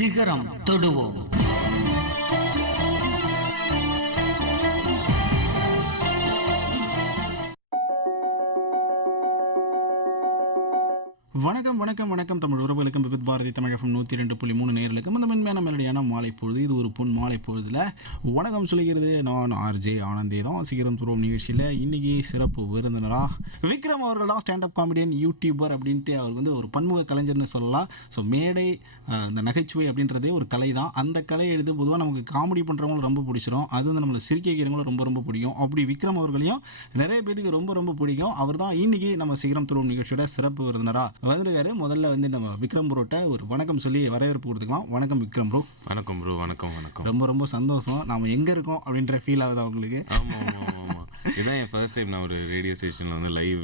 சிகரம் தொடுவோம். வணக்கம் வணக்கம் வணக்கம் தமிழ் உறவுகளுக்கும் விவித் பாரதி தமிழ் FM 102.3 நேயர்களுக்கும் இந்த மென்மையான மெலடியான மாலை பொழுது. இது ஒரு பொன் மாலை பொழுதில் வணக்கம் சொல்லிக்கிறது நான் ஆர்ஜே ஆனந்தே தான். சிகரம் துருவம் நிகழ்ச்சியில் இன்றைக்கி சிறப்பு விருந்தினராக விக்ரம் அவர்கள் தான். ஸ்டாண்டப் காமெடியன், யூடியூபர் அப்படின்ட்டு அவர் வந்து ஒரு பன்முக கலைஞர்னு சொல்லலாம். ஸோ மேடை இந்த நகைச்சுவை அப்படின்றதே ஒரு கலை தான். அந்த கலையை எடுத்து பொதுவாக நமக்கு காமெடி பண்ணுறவங்களும் ரொம்ப பிடிச்சிரும். அது வந்து நம்மளை சிரிக்க வைக்கிறவங்களும் ரொம்ப ரொம்ப பிடிக்கும். அப்படி விக்ரம் அவர்களையும் நிறைய பேருக்கு ரொம்ப ரொம்ப பிடிக்கும். அவர் தான் இன்றைக்கி நம்ம சிகரம் துருவம் நிகழ்ச்சியோட சிறப்பு விருந்தினராக வந்துருக்காரு. முதல்ல வந்து நம்ம விக்ரம் ப்ரோட்ட ஒரு வணக்கம் சொல்லி வரவேற்பு கொடுத்துக்கலாம். வணக்கம் விக்ரம் ப்ரோ. வணக்கம் ப்ரோ. வணக்கம் வணக்கம். ரொம்ப ரொம்ப சந்தோஷம். நாம எங்க இருக்கோம் அப்படின்ற ஃபீல் ஆகுது உங்களுக்கு? ஆமாம் ஆமாம் ஆமாம். இதுதான் என் ஃபர்ஸ்ட் டைம் நான் ஒரு ரேடியோ ஸ்டேஷனில் வந்து லைவ்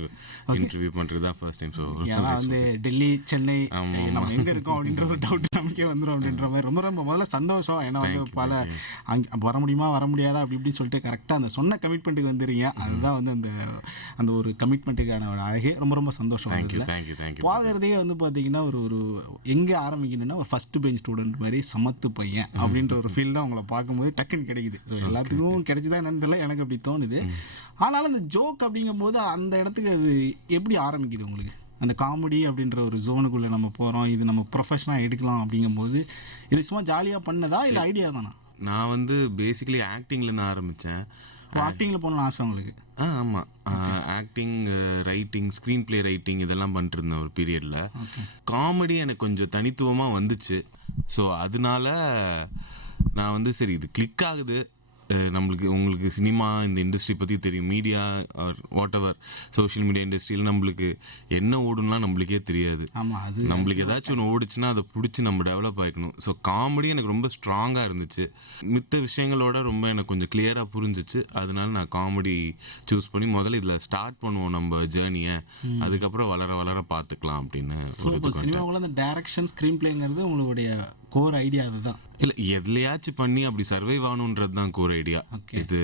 இன்டர்வியூ பண்ணுறது தான் ஃபர்ஸ்ட் டைம். ஸோ ஏன்னா வந்து டெல்லி, சென்னை நம்ம எங்க இருக்கோம் அப்படின்ற ஒரு டவுட் நமக்கே வந்துடும் அப்படின்ற மாதிரி ரொம்ப ரொம்ப முதல்ல சந்தோஷம். ஏன்னா வந்து பல அங்கே வர முடியுமா வர முடியாதா அப்படி இப்படின்னு சொல்லிட்டு கரெக்டாக அந்த சொன்ன கமிட்மெண்ட்டுக்கு வந்துடுறீங்க. அதுதான் வந்து அந்த அந்த ஒரு கமிட்மெண்ட்டுக்கான அழகே. ரொம்ப ரொம்ப சந்தோஷம். பார்க்குறதே வந்து பார்த்தீங்கன்னா ஒரு எங்கே ஆரம்பிக்கணும்னா ஒரு ஃபர்ஸ்ட் பெஞ்ச் ஸ்டூடெண்ட் மாதிரி சமத்து பையன் அப்படின்ற ஒரு ஃபீல் தான் உங்களை பார்க்கும்போது டக்குன்னு கிடைக்குது. ஸோ எல்லாத்துக்கும் கிடைச்சிதான் என்னன்னு தெரியல, எனக்கு அப்படி தோணுது. ஆனாலும் அந்த ஜோக் அப்படிங்கும்போது அந்த இடத்துக்கு அது எப்படி ஆரம்பிக்குது உங்களுக்கு? அந்த காமெடி அப்படின்ற ஒரு ஜோனுக்குள்ளே நம்ம போகிறோம், இது நம்ம ப்ரொஃபஷனாக எடுக்கலாம் அப்படிங்கும்போது இது சும்மா ஜாலியாக பண்ணதா இல்லை ஐடியா தானா? நான் வந்து பேசிக்கலி ஆக்டிங்லேருந்து ஆரம்பித்தேன். ஆக்டிங்கில் போகணும்னு ஆசை உங்களுக்கு? ஆமாம். Acting, writing, screen play writing இதெல்லாம் பண்ணிட்டு இருந்தேன் ஒரு பீரியடில். காமெடி எனக்கு கொஞ்சம் தனித்துவமாக வந்துச்சு. ஸோ அதனால நான் வந்து சரி இது கிளிக் ஆகுது, நம்மளுக்கு உங்களுக்கு சினிமா இந்த இண்டஸ்ட்ரி பற்றி தெரியும், media or whatever social media இண்டஸ்ட்ரியில் நம்மளுக்கு என்ன ஓடுன்னா நம்மளுக்கே தெரியாது. நம்மளுக்கு ஏதாச்சும் ஒன்று ஓடிச்சுன்னா அதை பிடிச்சி நம்ம டெவலப் ஆகிக்கணும். ஸோ காமெடி எனக்கு ரொம்ப ஸ்ட்ராங்காக இருந்துச்சு. மித்த விஷயங்களோட ரொம்ப எனக்கு கொஞ்சம் கிளியராக புரிஞ்சிச்சு. அதனால நான் காமெடி சூஸ் பண்ணி முதல்ல இதில் ஸ்டார்ட் பண்ணுவோம் நம்ம ஜேர்னியை, அதுக்கப்புறம் வளர வளர பார்த்துக்கலாம் அப்படின்னு. சினிமாவில் அந்த டைரக்ஷன், ஸ்க்ரீன் பிளேங்கிறது உங்களுடைய கோர் ஐடியா? அதுதான் இல்லை, எதுலையாச்சும் பண்ணி அப்படி சர்வைவ் ஆகணுன்றது தான் கோர் ஐடியா. இது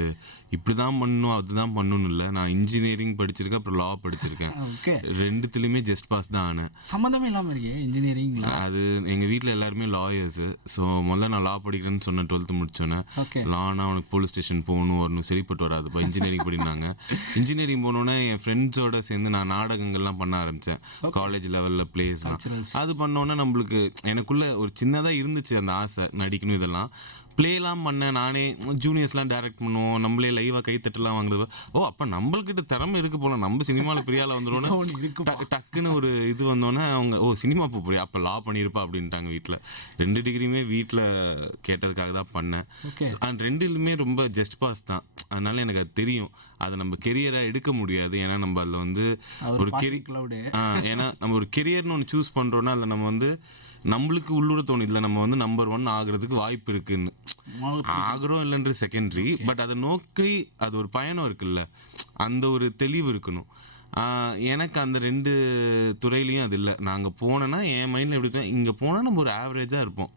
இப்படி தான் பண்ணணும் அதுதான் பண்ணணும் இல்லை. நான் இன்ஜினியரிங் படிச்சிருக்கேன், அப்புறம் லா படிச்சிருக்கேன். ரெண்டுத்துலேயுமே ஜஸ்ட் பாஸ் தான் ஆனேன். சம்மந்தமே இல்லாமல் இருக்கேன் இன்ஜினியரிங். அது எங்கள் வீட்டில் எல்லாருமே லாயர்ஸு. ஸோ முதல்ல நான் லா படிக்கிறேன்னு சொன்னேன். 12th முடிச்சோன்னே லானா உனக்கு போலீஸ் ஸ்டேஷன் போகணும் வரணும் சரிப்பட்டு வராதுப்பா, இன்ஜினியரிங் படினாங்க. இன்ஜினியரிங் போனோன்னே என் ஃப்ரெண்ட்ஸோட சேர்ந்து நான் நாடகங்கள்லாம் பண்ண ஆரம்பித்தேன். காலேஜ் லெவலில் பிளேஸ்லாம் அது பண்ணோன்னே நம்மளுக்கு எனக்குள்ளே ஒரு சின்னதாக இருந்துச்சு அந்த ஆசை, நடிக்கணும் இதெல்லாம். பிளேலாம் பண்ணேன் நானே. ஜூனியர்ஸ்லாம் டைரக்ட் பண்ணுவோம், நம்மளே லைவாக கைத்தட்டலாம் வாங்குறது. ஓ அப்போ நம்மள்கிட்ட திறமை இருக்கு போல, நம்ம சினிமாவில் பெரிய ஆளாக வந்துடுவோன்னு டக்குன்னு ஒரு இது வந்தோன்னே அவங்க ஓ சினிமா போறியா அப்போ லா பண்ணியிருப்பா அப்படின்ட்டாங்க வீட்டில். 2 டிகிரியுமே வீட்டில் கேட்டதுக்காக தான் பண்ணேன். அண்ட் 2லுமே ரொம்ப ஜஸ்ட் பாஸ் தான். அதனால எனக்கு அது தெரியும், அதை நம்ம கெரியராக எடுக்க முடியாது. ஏன்னா நம்ம அதில் வந்து ஒரு ஏன்னா நம்ம ஒரு கெரியர்னு ஒன்று சூஸ் பண்ணுறோன்னா அதில் நம்ம வந்து நம்மளுக்கு உள்ளூர தோணும் இதில் நம்ம வந்து நம்பர் 1 ஆகிறதுக்கு வாய்ப்பு இருக்குன்னு. ஆகிறோம் இல்லைன்ற செகண்டரி, பட் அதை நோக்கி அது ஒரு பயணம் இருக்குல்ல, அந்த ஒரு தெளிவு இருக்கணும். எனக்கு அந்த 2 துறையிலையும் அது இல்லை. நாங்கள் போனோன்னா என் மைண்டில் எப்படி இங்கே போனால் நம்ம ஒரு ஆவரேஜாக இருப்போம்,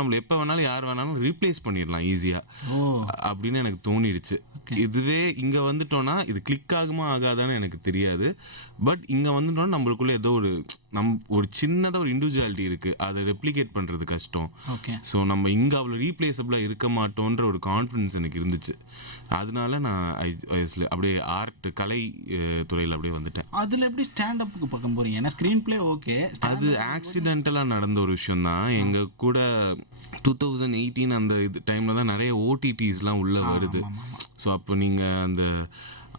நம்மளை எப்போ வேணாலும் யார் வேணாலும் ரீப்ளேஸ் பண்ணிடலாம் ஈஸியாக அப்படின்னு எனக்கு தோணிடுச்சு. இதுவே இங்கே வந்துட்டோன்னா இது கிளிக் ஆகுமா ஆகாதான்னு எனக்கு தெரியாது. பட் இங்கே வந்துட்டோன்னா நம்மளுக்குள்ளே ஏதோ ஒரு சின்னதாக ஒரு இண்டிவிஜுவாலிட்டி இருக்குது, அதை ரெப்ளிகேட் பண்ணுறது கஷ்டம். ஸோ நம்ம இங்கே அவ்வளோ ரீப்ளேஸபிளாக இருக்க மாட்டோன்ற ஒரு கான்ஃபிடன்ஸ் எனக்கு இருந்துச்சு. அதனால நான் அப்படியே ஆர்ட் கலை துறையில் அப்படியே வந்துட்டேன். அதில் எப்படி ஸ்டாண்டப்புக்கு பக்கம் போகிறீங்க? ஏன்னா ஸ்க்ரீன் பிளே ஓகே, அது ஆக்சிடென்டலாக நடந்த ஒரு விஷயம் தான். எங்கள் கூட 2018 அந்த இது டைமில் தான் நிறைய ஓடிடிஸ்லாம் உள்ளே வருது. ஸோ அப்போ நீங்கள்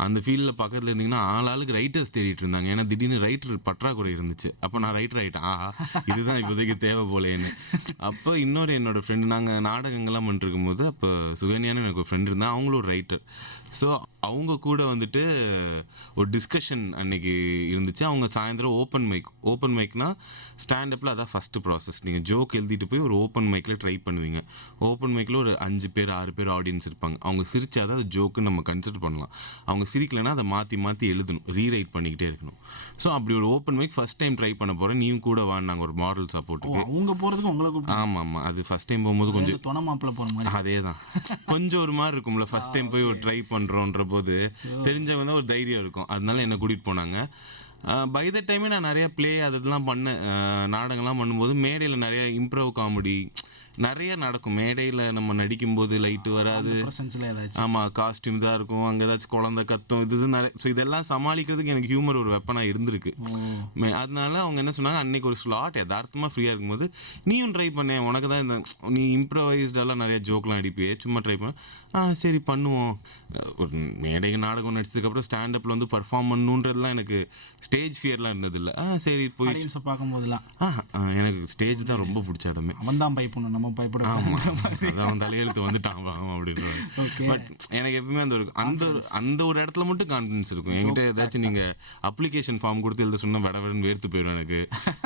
அந்த ஃபீல்டில் பக்கத்தில் இருந்தீங்கன்னா ஆளுக்கு ரைட்டர்ஸ் தேடிட்டு இருந்தாங்க. ஏன்னா திடீர்னு ரைட்டர் பற்றாக்குறை இருந்துச்சு. அப்போ நான் ரைட்டர் ஆகிட்டேன், இதுதான் இப்போதைக்கு தேவை போலேன்னு. அப்போ இன்னொரு என்னோடய ஃப்ரெண்டு, நாங்கள் நாடகங்கள்லாம் பண்ணிருக்கும் போது அப்போ சுகன்யான்னு எனக்கு ஒரு ஃப்ரெண்டு இருந்தால், அவங்களும் ஒரு ரைட்டர். ஸோ அவங்க கூட வந்துட்டு ஒரு டிஸ்கஷன் அன்னைக்கு இருந்துச்சு. அவங்க சாயந்தரம் ஓப்பன் மைக்னால் ஸ்டாண்டப்பில் அதான் ஃபஸ்ட்டு ப்ராசஸ். நீங்கள் ஜோக் எழுதிட்டு போய் ஒரு ஓப்பன் மைக்கில் ட்ரை பண்ணுவீங்க. ஓப்பன் மைக்கில் ஒரு 5 பேர் 6 பேர் ஆடியன்ஸ் இருப்பாங்க. அவங்க சிரிச்சாதான் அது ஜோக்குன்னு நம்ம கன்சிடர் பண்ணலாம். அவங்க சிரிக்கலைன்னா அதை மாற்றி எழுதணும், ரீரைட் பண்ணிக்கிட்டே இருக்கணும். ஸோ அப்படி ஒரு open mic first time try பண்ண போகிறேன். நீயும் கூட வாங்கினாங்க ஒரு மாரல் சப்போர்ட்டுக்கு. அவங்க போகிறதுக்கு உங்களுக்கு? ஆமாம், அது ஃபஸ்ட் டைம் போகும்போது கொஞ்சம் தொணமாப்பில் போகிற மாதிரி அதே தான் கொஞ்சம் ஒரு மாதிரி இருக்கும்ல. ஃபஸ்ட் டைம் போய் ஒரு ட்ரை பண்ணுறோன்ற போது தெரிஞ்சவங்க தான் ஒரு தைரியம் இருக்கும். அதனால என்னை கூட்டிகிட்டு போனாங்க. பை த டைமே நான் நிறைய ப்ளே அதெல்லாம் பண்ணேன். நாடகம்லாம் பண்ணும்போது மேடையில் நிறைய இம்ப்ரோவ் காமெடி நிறைய நடக்கும். மேடையில் நம்ம நடிக்கும்போது லைட்டு வராது, ஆமாம் காஸ்டியூம் தான் இருக்கும், அங்கே ஏதாச்சும் குழந்தை கத்தும், இது நிறைய. ஸோ இதெல்லாம் சமாளிக்கிறதுக்கு எனக்கு ஹியூமர் ஒரு வெப்பனாக இருந்திருக்கு. அதனால அவங்க என்ன சொன்னாங்க, அன்னைக்கு ஒரு ஸ்லாட் யதார்த்தமாக ஃப்ரீயாக இருக்கும்போது நீயும் ட்ரை பண்ணேன், உனக்கு தான் இந்த நீ இம்ப்ரவைஸ்டெல்லாம் நிறைய ஜோக்லாம் அடிப்பியே, சும்மா ட்ரை பண்ண. சரி பண்ணுவோம். ஒரு மேடை நாடகம் நடிச்சதுக்கப்புறம் ஸ்டாண்டப்பில் வந்து பர்ஃபார்ம் பண்ணணுன்றதுலாம் எனக்கு ஸ்டேஜ் ஃபியர்லாம் இருந்ததில்லை. சரி போய் பார்க்கும்போதுலாம் எனக்கு ஸ்டேஜ் தான் ரொம்ப பிடிச்ச இடமே. அவன் தான் பயப்படணும், நம்ம பயப்பட. அதான் தலையெழுத்து வந்துட்டான் அப்படின்னு. பட் எனக்கு எப்பவுமே அந்த ஒரு இடத்துல மட்டும் கான்ஃபிடன்ஸ் இருக்கும் என்கிட்ட. ஏதாச்சும் நீங்க அப்ளிகேஷன் ஃபார்ம் கொடுத்து எழுத சொன்னா விடன்னு வேர்த்து போயிடும் எனக்கு.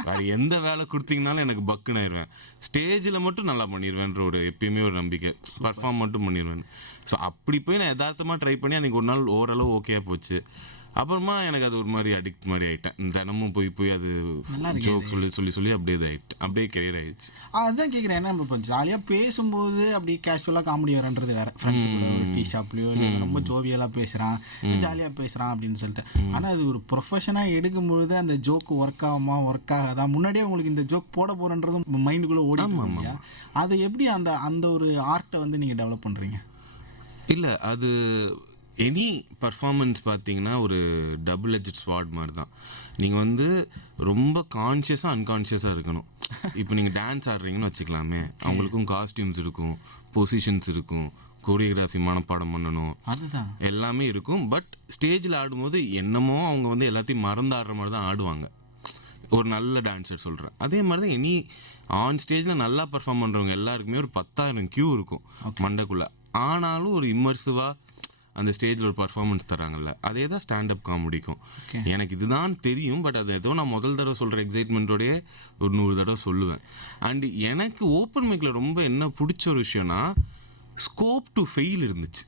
வேற எந்த வேலை கொடுத்தீங்கனாலும் எனக்கு பக்குன்னு ஆயிடுவேன். ஸ்டேஜில் மட்டும் நல்லா பண்ணிடுவேன்ற ஒரு எப்பயுமே ஒரு நம்பிக்கை, பர்ஃபார்ம் மட்டும் பண்ணிடுவேன். ஸோ அப்படி போய் நான் யதார்த்தமாக ட்ரை பண்ணி அன்றைக்கி ஒரு நாள் ஓரளவு ஓகே போச்சு. அப்புறமா எனக்கு அது ஒரு மாதிரி அடிக்ட் மாதிரி ஆகிட்டேன். தினமும் போய் அது ஜோக் சொல்லி அப்படியே இதாகிட்டு அப்படியே கெரியர் ஆகிடுச்சு. அதுதான் கேட்குறேன், ஏன்னா இப்போ ஜாலியாக பேசும்போது அப்படி கேஷுவலாக காமெடி வரன்றது வேறு. ஃப்ரெண்ட்ஸ் கூட ஒரு டீ ஷாப்லேயோ இல்லை ரொம்ப ஜோவியலாக பேசுகிறான், ஜாலியாக பேசுகிறான் அப்படின்னு சொல்லிட்டு. ஆனால் அது ஒரு ப்ரொஃபஷனாக எடுக்கும்பொழுது அந்த ஜோக்கு ஒர்க் ஆகாதா, முன்னாடியே உங்களுக்கு இந்த ஜோக் போட போகிறன்றதும் மைண்டுக்குள்ளே ஓடிடும் இல்லையா? அது எப்படி அந்த ஒரு ஆர்ட்டை வந்து நீங்கள் டெவலப் பண்ணுறீங்க? இல்லை, அது எனி பர்ஃபார்மன்ஸ் பார்த்தீங்கன்னா ஒரு டபுள் எட்ஜட் ஸ்வார்ட் மாதிரி தான். நீங்கள் வந்து ரொம்ப கான்ஷியஸாக அன்கான்ஷியஸாக இருக்கணும். இப்போ நீங்கள் டான்ஸ் ஆடுறீங்கன்னு வச்சுக்கலாமே, அவங்களுக்கும் காஸ்டியூம்ஸ் இருக்கும், பொசிஷன்ஸ் இருக்கும், கோரியோகிராஃபி மனப்பாடம் பண்ணணும், அதுதான் எல்லாமே இருக்கும். பட் ஸ்டேஜில் ஆடும்போது என்னமோ அவங்க வந்து எல்லாத்தையும் மறந்து ஆடுற மாதிரி தான் ஆடுவாங்க. ஒரு நல்ல டான்ஸர் சொல்கிறேன். அதே மாதிரி தான் எனி ஆன் ஸ்டேஜில் நல்லா பர்ஃபார்ம் பண்ணுறவங்க எல்லாருக்குமே ஒரு 10,000 கியூ இருக்கும் மண்டைக்குள்ளே. ஆனாலும் ஒரு இம்மர்சிவாக அந்த ஸ்டேஜில் ஒரு பர்ஃபார்மன்ஸ் தராங்கல்ல, அதே தான் ஸ்டாண்டப் காமெடிக்கும். எனக்கு இதுதான் தெரியும், பட் அது ஏதோ நான் முதல் தடவை சொல்கிற எக்ஸைட்மெண்ட்டோடையே ஒரு 100 தடவை சொல்லுவேன். அண்டு எனக்கு ஓப்பன் மைக்கில் ரொம்ப என்ன பிடிச்ச ஒரு விஷயம்னா ஸ்கோப் டு ஃபெயில் இருந்துச்சு.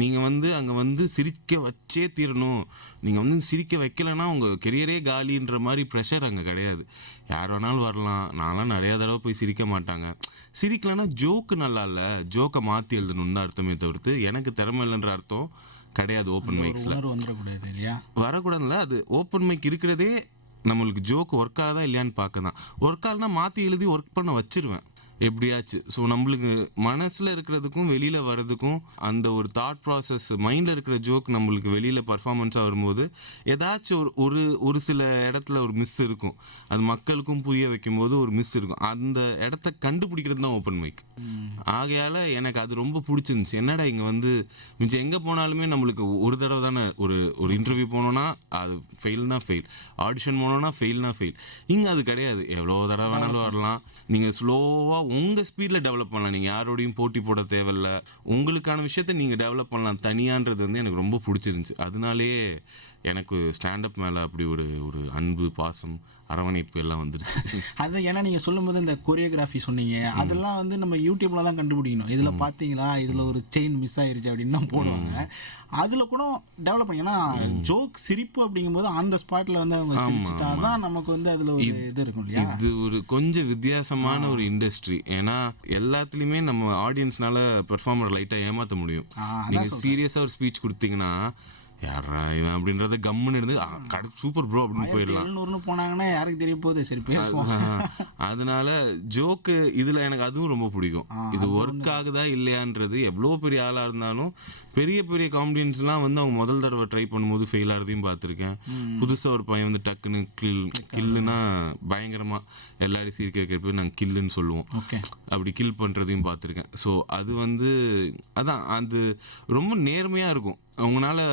நீங்கள் வந்து அங்கே வந்து சிரிக்க வச்சே தீரணும், நீங்கள் வந்து சிரிக்க வைக்கலைன்னா உங்கள் கெரியரே காலின்ற மாதிரி ப்ரெஷர் அங்கே கிடையாது. யார் வேணாலும் வரலாம். நான்லாம் நிறையா தடவை போய் சிரிக்க மாட்டாங்க. சிரிக்கலைன்னா ஜோக்கு நல்லா இல்லை, ஜோக்கை மாற்றி எழுதணுன்னு தான் அர்த்தமே தவிர்த்து எனக்கு திறமை இல்லைன்ற அர்த்தம் கிடையாது. ஓப்பன் மைக்ஸில் வரக்கூடாதுல்ல. அது ஓப்பன் மைக் இருக்கிறதே நம்மளுக்கு ஜோக்கு ஒர்க் ஆகுதா இல்லையான்னு பார்க்க தான். ஒர்க் ஆகுதுன்னா மாற்றி எழுதி ஒர்க் பண்ண வச்சிருவேன் எப்படியாச்சு. ஸோ நம்மளுக்கு மனசில் இருக்கிறதுக்கும் வெளியில் வர்றதுக்கும் அந்த ஒரு தாட் ப்ராசஸ், மைண்டில் இருக்கிற ஜோக் நம்மளுக்கு வெளியில் பர்ஃபார்மன்ஸாக வரும்போது ஏதாச்சும் ஒரு சில இடத்துல ஒரு மிஸ் இருக்கும். அது மக்களுக்கும் புரிய வைக்கும்போது ஒரு மிஸ் இருக்கும். அந்த இடத்த கண்டுபிடிக்கிறது தான் ஓப்பன் மைக். ஆகையால் எனக்கு அது ரொம்ப பிடிச்சிருந்துச்சு. என்னடா இங்கே வந்து மிச்சம் எங்கே போனாலுமே நம்மளுக்கு ஒரு தடவை தானே ஒரு இன்டர்வியூ போனோன்னா அது ஃபெயில்னா ஃபெயில், ஆடிஷன் போனோன்னா ஃபெயில்னா ஃபெயில். இங்கே அது கிடையாது. எவ்வளோ தடவை வேணாலும் வரலாம். நீங்கள் ஸ்லோவாக உங்கள் ஸ்பீடில் டெவலப் பண்ணலாம். நீங்கள் யாரோடையும் போட்டி போட தேவையில்ல. உங்களுக்கான விஷயத்த நீங்கள் டெவலப் பண்ணலாம் தனியான்றது வந்து எனக்கு ரொம்ப பிடிச்சிருந்துச்சு. அதனாலே எனக்கு ஸ்டாண்டப் மேலே அப்படி ஒரு அன்பு, பாசம், அரவணைப்பு எல்லாம் வந்துருச்சு. அது ஏன்னா நீங்கள் சொல்லும்போது இந்த கொரியோகிராஃபி சொன்னீங்க, அதெல்லாம் வந்து நம்ம யூடியூப்ல தான் கண்டுபிடிக்கணும். இதில் பார்த்தீங்களா, இதில் ஒரு செயின் மிஸ் ஆயிருச்சு அப்படின்னு தான் போடுவாங்க. அதில் கூட டெவலப் பண்ணி, ஏன்னா ஜோக் சிரிப்பு அப்படிங்கும்போது ஆன் த ஸ்பாட்டில் வந்து அவங்க சிரிச்சுட்டா தான் நமக்கு வந்து அதில் ஒரு இது இருக்கும் இல்லையா? இது ஒரு கொஞ்சம் வித்தியாசமான ஒரு இண்டஸ்ட்ரி. ஏன்னா எல்லாத்துலேயுமே நம்ம ஆடியன்ஸ்னால பெர்ஃபார்மர் லைட்டாக ஏமாற்ற முடியும். நீங்கள் சீரியஸாக ஒரு ஸ்பீச் கொடுத்தீங்கன்னா யாரா இவன் அப்படின்றத கம்முன்னு இருந்து சூப்பர் ப்ரோ அப்படின்னு போயிடலாம். போனாங்கன்னா யாருக்கு தெரிய போகுது, சரி பேசுவோம். அதனால ஜோக்கு இதில் எனக்கு அதுவும் ரொம்ப பிடிக்கும். இது ஒர்க் ஆகுதா இல்லையான்றது. எவ்வளோ பெரிய ஆளாக இருந்தாலும் பெரிய பெரிய காமெடியன்ஸ்லாம் வந்து அவங்க முதல் தடவை ட்ரை பண்ணும்போது ஃபெயில் ஆகிறதையும் பார்த்துருக்கேன். புதுசாக ஒரு பையன் வந்து டக்குன்னு கில்லுன்னா பயங்கரமாக எல்லாரையும் சிரிக்க வைக்கிறப்ப நாங்கள் கில்லுன்னு சொல்லுவோம். அப்படி கில் பண்ணுறதையும் பார்த்துருக்கேன். ஸோ அது வந்து அதான் அது ரொம்ப நேர்மையாக இருக்கும். உங்களால்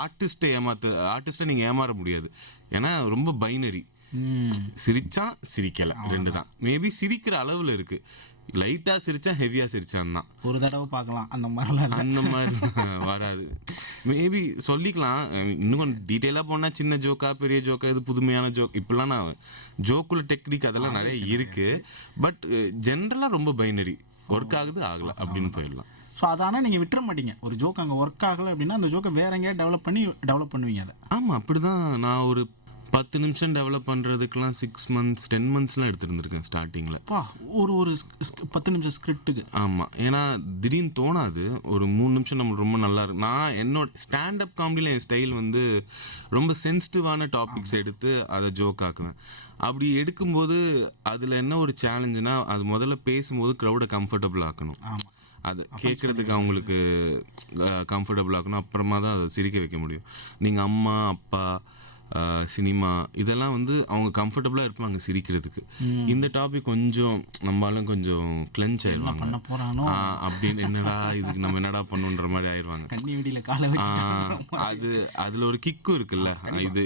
ஆர்டிஸ்ட்டை நீங்கள் ஏமாற முடியாது. ஏன்னா ரொம்ப பைனரி. சிரிச்சா சிரிக்கலை, ரெண்டு தான். மேபி சிரிக்கிற அளவில் இருக்குது. லைட்டாக சிரிச்சா ஹெவியாக சிரிச்சான் தான் ஒரு தடவை பார்க்கலாம். அந்த மாதிரி வராது. மேபி சொல்லிக்கலாம். இன்னும் கொஞ்சம் டீட்டெயிலாக போனால் சின்ன ஜோக்கா பெரிய ஜோக்கா, இது புதுமையான ஜோக், இப்படிலாம் நான் ஜோக்குள்ள டெக்னிக் அதெல்லாம் நிறைய இருக்குது. பட் ஜென்ரலாக ரொம்ப பைனரி. ஒர்க் ஆகுது ஆகலை அப்படின்னு போயிடலாம். ஸோ அதனால் நீங்கள் விட்டுற மாட்டீங்க. ஒரு ஜோக் அங்கே ஒர்க் ஆகலை அப்படின்னா அந்த ஜோக்கை வேற எங்கேயா டெவலப் பண்ணுவீங்க அதை. ஆமாம், அப்படி தான். நான் ஒரு 10 நிமிஷம் டெவலப் பண்ணுறதுக்கெலாம் 6 months 10 monthsலாம் எடுத்துருந்துருக்கேன் ஸ்டார்டிங்கில். ஒரு 10 நிமிஷம் ஸ்கிரிப்டுக்கு. ஆமாம், ஏன்னா திடீர்னு தோணாது. ஒரு 3 நிமிஷம் நம்மளுக்கு ரொம்ப நல்லா இருக்கு. நான் என்னோட ஸ்டாண்டப் காமெடியில் என் ஸ்டைல் வந்து ரொம்ப சென்சிட்டிவான டாபிக்ஸ் எடுத்து அதை ஜோக் ஆக்குவேன். அப்படி எடுக்கும்போது அதில் என்ன ஒரு சேலஞ்சுனா, அது முதல்ல பேசும்போது க்ரௌடை கம்ஃபர்டபுள் ஆக்கணும். அது கேட்குறதுக்கு அவங்களுக்கு கம்ஃபர்டபுள் ஆக்கணும். அப்புறமா தான் அதை சிரிக்க வைக்க முடியும். நீங்கள் அம்மா அப்பா சினிமா இதெல்லாம் வந்து அவங்க கம்ஃபர்டபுளாக இருப்பாங்க சிரிக்கிறதுக்கு. இந்த டாபிக் கொஞ்சம் நம்மளாலும் கொஞ்சம் கிளென்ச் ஆயிடுவாங்க. அப்படின்னு என்னடா இதுக்கு நம்ம என்னடா பண்ணுன்ற மாதிரி ஆயிடுவாங்க. அது அதில் ஒரு கிக்கும் இருக்குல்ல, இது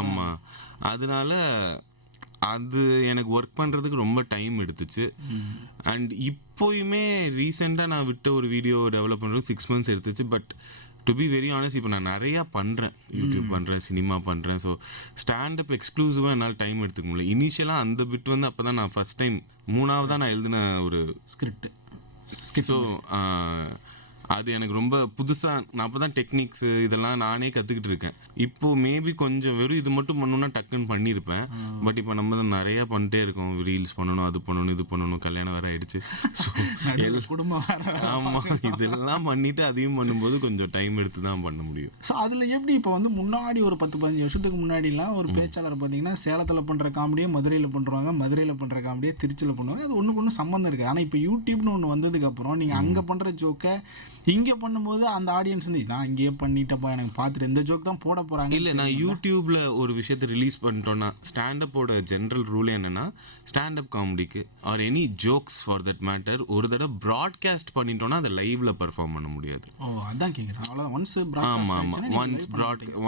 ஆமாம். அதனால அது எனக்கு ஒர்க் பண்ணுறதுக்கு ரொம்ப டைம் எடுத்துச்சு. அண்ட் இப்போயுமே ரீசெண்டாக நான் விட்ட ஒரு வீடியோ டெவலப் பண்ணுறதுக்கு 6 months எடுத்துச்சு. But to be very honest, இப்போ நான் நிறையா பண்ணுறேன், யூடியூப் பண்ணுறேன், சினிமா பண்ணுறேன். ஸோ ஸ்டாண்டப் எக்ஸ்க்ளூசிவாக என்னால் டைம் எடுத்துக்க முடியல. இனிஷியலாக அந்த பிட் வந்து அப்போ தான் நான் ஃபஸ்ட் டைம் 3ஆவதாக நான் எழுதின ஒரு ஸ்கிரிப்ட். ஸோ அது எனக்கு ரொம்ப புதுசாக, நான் அப்போ தான் டெக்னிக்ஸு இதெல்லாம் நானே கற்றுக்கிட்டு இருக்கேன். இப்போது மேபி கொஞ்சம் வெறும் இது மட்டும் பண்ணணுன்னா டக்குன்னு பண்ணியிருப்பேன். பட் இப்போ நம்ம தான் நிறையா பண்ணிட்டே இருக்கோம். ரீல்ஸ் பண்ணணும், அது பண்ணணும், இது பண்ணணும், கல்யாணம் வேறு ஆகிடுச்சு. ஸோ குடும்பம் ஆமாம், இதெல்லாம் பண்ணிவிட்டு அதையும் பண்ணும்போது கொஞ்சம் டைம் எடுத்து தான் பண்ண முடியும். ஸோ அதில் எப்படி இப்போ வந்து முன்னாடி ஒரு 10-15 வருஷத்துக்கு முன்னாடிலாம் ஒரு பேச்சாளர் பார்த்தீங்கன்னா சேலத்தில் பண்ணுற காமெடியே மதுரையில் பண்ணுறாங்க, மதுரையில் பண்ணுற காமெடியே திருச்சியில் பண்ணுவாங்க. அது ஒன்றுக்கு ஒன்று சம்மந்தம் இருக்குது. ஆனால் இப்போ யூடியூப்னு ஒன்று வந்ததுக்கப்புறம் நீங்கள் அங்கே பண்ணுற ஜோக்கை இங்கே பண்ணும்போது அந்த ஆடியன்ஸ் வந்து இதான் இங்கேயே பண்ணிட்டப்பா எனக்கு பார்த்துட்டு இந்த ஜோக் தான் போட போகிறாங்க. இல்லை, நான் யூடியூப்பில் ஒரு விஷயத்தை ரிலீஸ் பண்ணிட்டோன்னா ஸ்டாண்டப்போட ஜென்ரல் ரூல் என்னென்னா, ஸ்டாண்டப் காமெடிக்கு or any jokes for that matter ஒரு தடவை ப்ராட்காஸ்ட் பண்ணிட்டோன்னா அதை லைவில் பர்ஃபார்ம் பண்ண முடியாது. அதான் கேட்குறேன். அவ்வளோதான்.